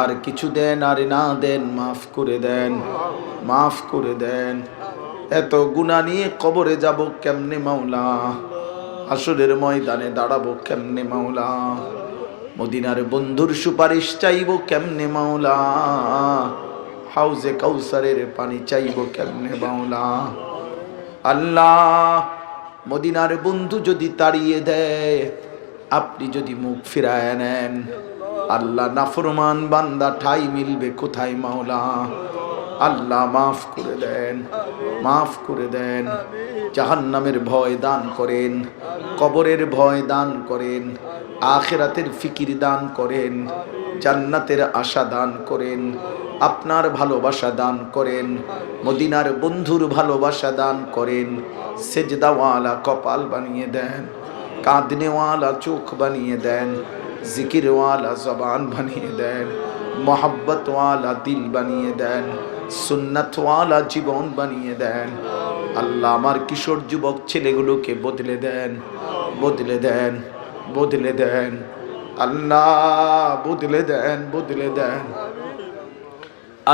আর কিছু দেন আর না দেন, মাফ করে দেন, মাফ করে দেন। এত গুনাহ নিয়ে কবরে যাব কেমনে মাওলা? হাসরের ময়দানে দাঁড়াবো কেমনে মাওলা? মদিনার বন্ধুর সুপারিশ চাইবো কেমনে মাওলা? হাউজে কাউসারের পানি চাইবো কেমনে মাওলা? আল্লাহ, মদিনার বন্ধু যদি তাড়িয়ে দেয়, আপনি যদি মুখ ফিরায় নেন, আল্লাহ, নাফরমান বান্দা ঠাই মিলবে কোথায় মাওলা? আল্লাহ, মাফ করে দেন, মাফ করে দেন। জাহান্নামের ভয় দান করেন, কবরের ভয় দান করেন, আখিরাতের ফিকির দান করেন, জান্নাতের আশা দান করেন, আপনার ভালোবাসা দান করেন, মদিনার বন্ধুর ভালোবাসা দান করেন। সেজদাওয়ালা কপাল বানিয়ে দেন, কাঁদনেওয়ালা চোখ বানিয়ে দেন, জিকিরওয়ালা জবান বানিয়ে দেন, মোহাব্বতওয়ালা দিল বানিয়ে দেন, সুন্নাতওয়ালা জীবন বানিয়ে দেন। আল্লাহ, আমার কিশোর যুবক ছেলেগুলোকে বদলে দেন, বদলে দেন, বদলে দেন। আল্লাহ, বদলে দেন, বদলে দেন।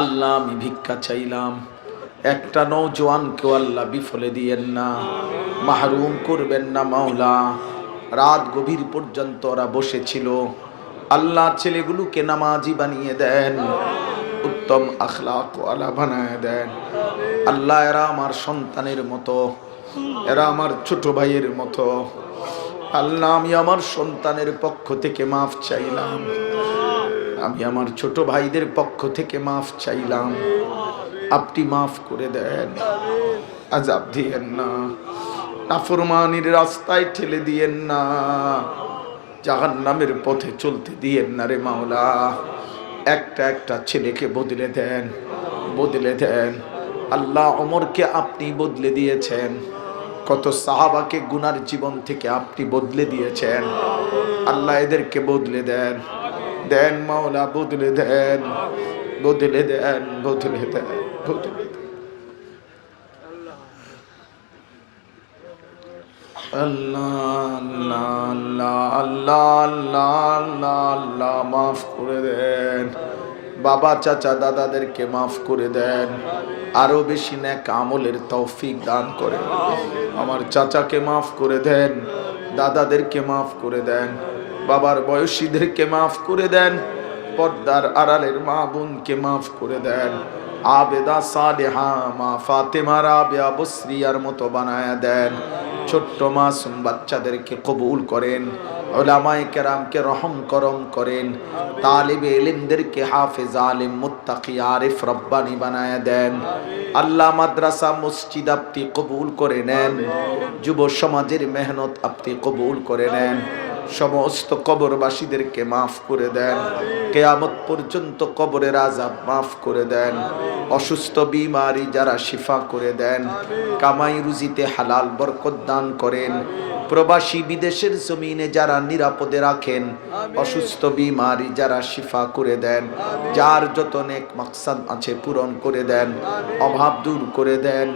আল্লাহ, আমি ভিক্ষা চাইলাম, একটা নওজোয়ানকেও আল্লাহ বিফলে দিয়েন না, মাহরুম করবেন না মাওলা। রাত গভীর পর্যন্ত ওরা বসেছিল। আল্লাহ, ছেলেগুলোকে নামাজি বানিয়ে দেন, উত্তম আখলাক ওয়ালা বানায় দেন। আল্লাহ, এরা আমার সন্তানের মতো, এরা আমার ছোট ভাইয়ের মতো। আল্লাহ, আমি আমার সন্তানের পক্ষ থেকে মাফ চাইলাম, আমি আমার ছোট ভাইদের পক্ষ থেকে মাফ চাইলাম। আপনি মাফ করে দেন, আযাব দিয়েন না, নাফরমানির রাস্তায় ঠেলে দিয়েন না, জাহান্নামের পথে চলতে দিয়েন না রে মাওলা। একটা একটা ছেলেকে বদলে দেন, বদলে দেন। আল্লাহ, ওমরকে আপনি বদলে দিয়েছেন, কত সাহাবাকে গুনার জীবন থেকে আপনি বদলে দিয়েছেন। আল্লাহ, এদেরকে বদলে দেন, দেন মাওলা, বদলে দেন, বদলে দেন, বদলে দেন, বদলে দেন। আল্লাহ, আল্লাহ, আল্লাহ, আল্লাহ, আল্লাহ, আল্লাহ, মাফ করে দেন। বাবা, চাচা, দাদাদেরকে মাফ করে দেন, আরো বেশি নেক আমলের তৌফিক দান করেন। আমার চাচাকে মাফ করে দেন, দাদাদেরকে মাফ করে দেন, বাবার বয়সীদেরকে মাফ করে দেন, পর্দার আড়ালের মা বোনকে মাফ করে দেন। আবেদা সালেহা মা ফাতেমা রাবিয়া বসরিয়ার মতো বানায়া দেন। ছোট্ট মাসুম বাচ্চাদেরকে কবুল করেন, উলামায়ে কেরামকে রহম করম করেন, তালিবে ইলমদেরকে হাফেজ আলিম মুত্তাকি আরিফ রব্বানি বানায়া দেন। আল্লাহ, মাদ্রাসা মসজিদ আপনি কবুল করে নেন, যুব সমাজের মেহনত আপনি কবুল করে নেন। সমস্ত কবরবাসীদেরকে মাফ করে দেন, কিয়ামত পর্যন্ত কবরের আযাব মাফ করে দেন। অসুস্থ বিমারি যারা শিফা করে দেন, কামাই রুজিতে হালাল বরকত দান করেন। প্রবাসী বিদেশের জমিনে যারা নিরাপদে রাখেন, অসুস্থ বিমারি যারা শিফা করে দেন, যার যত নেক মাকসাদ আছে পূরণ করে দেন, অভাব দূর করে দেন।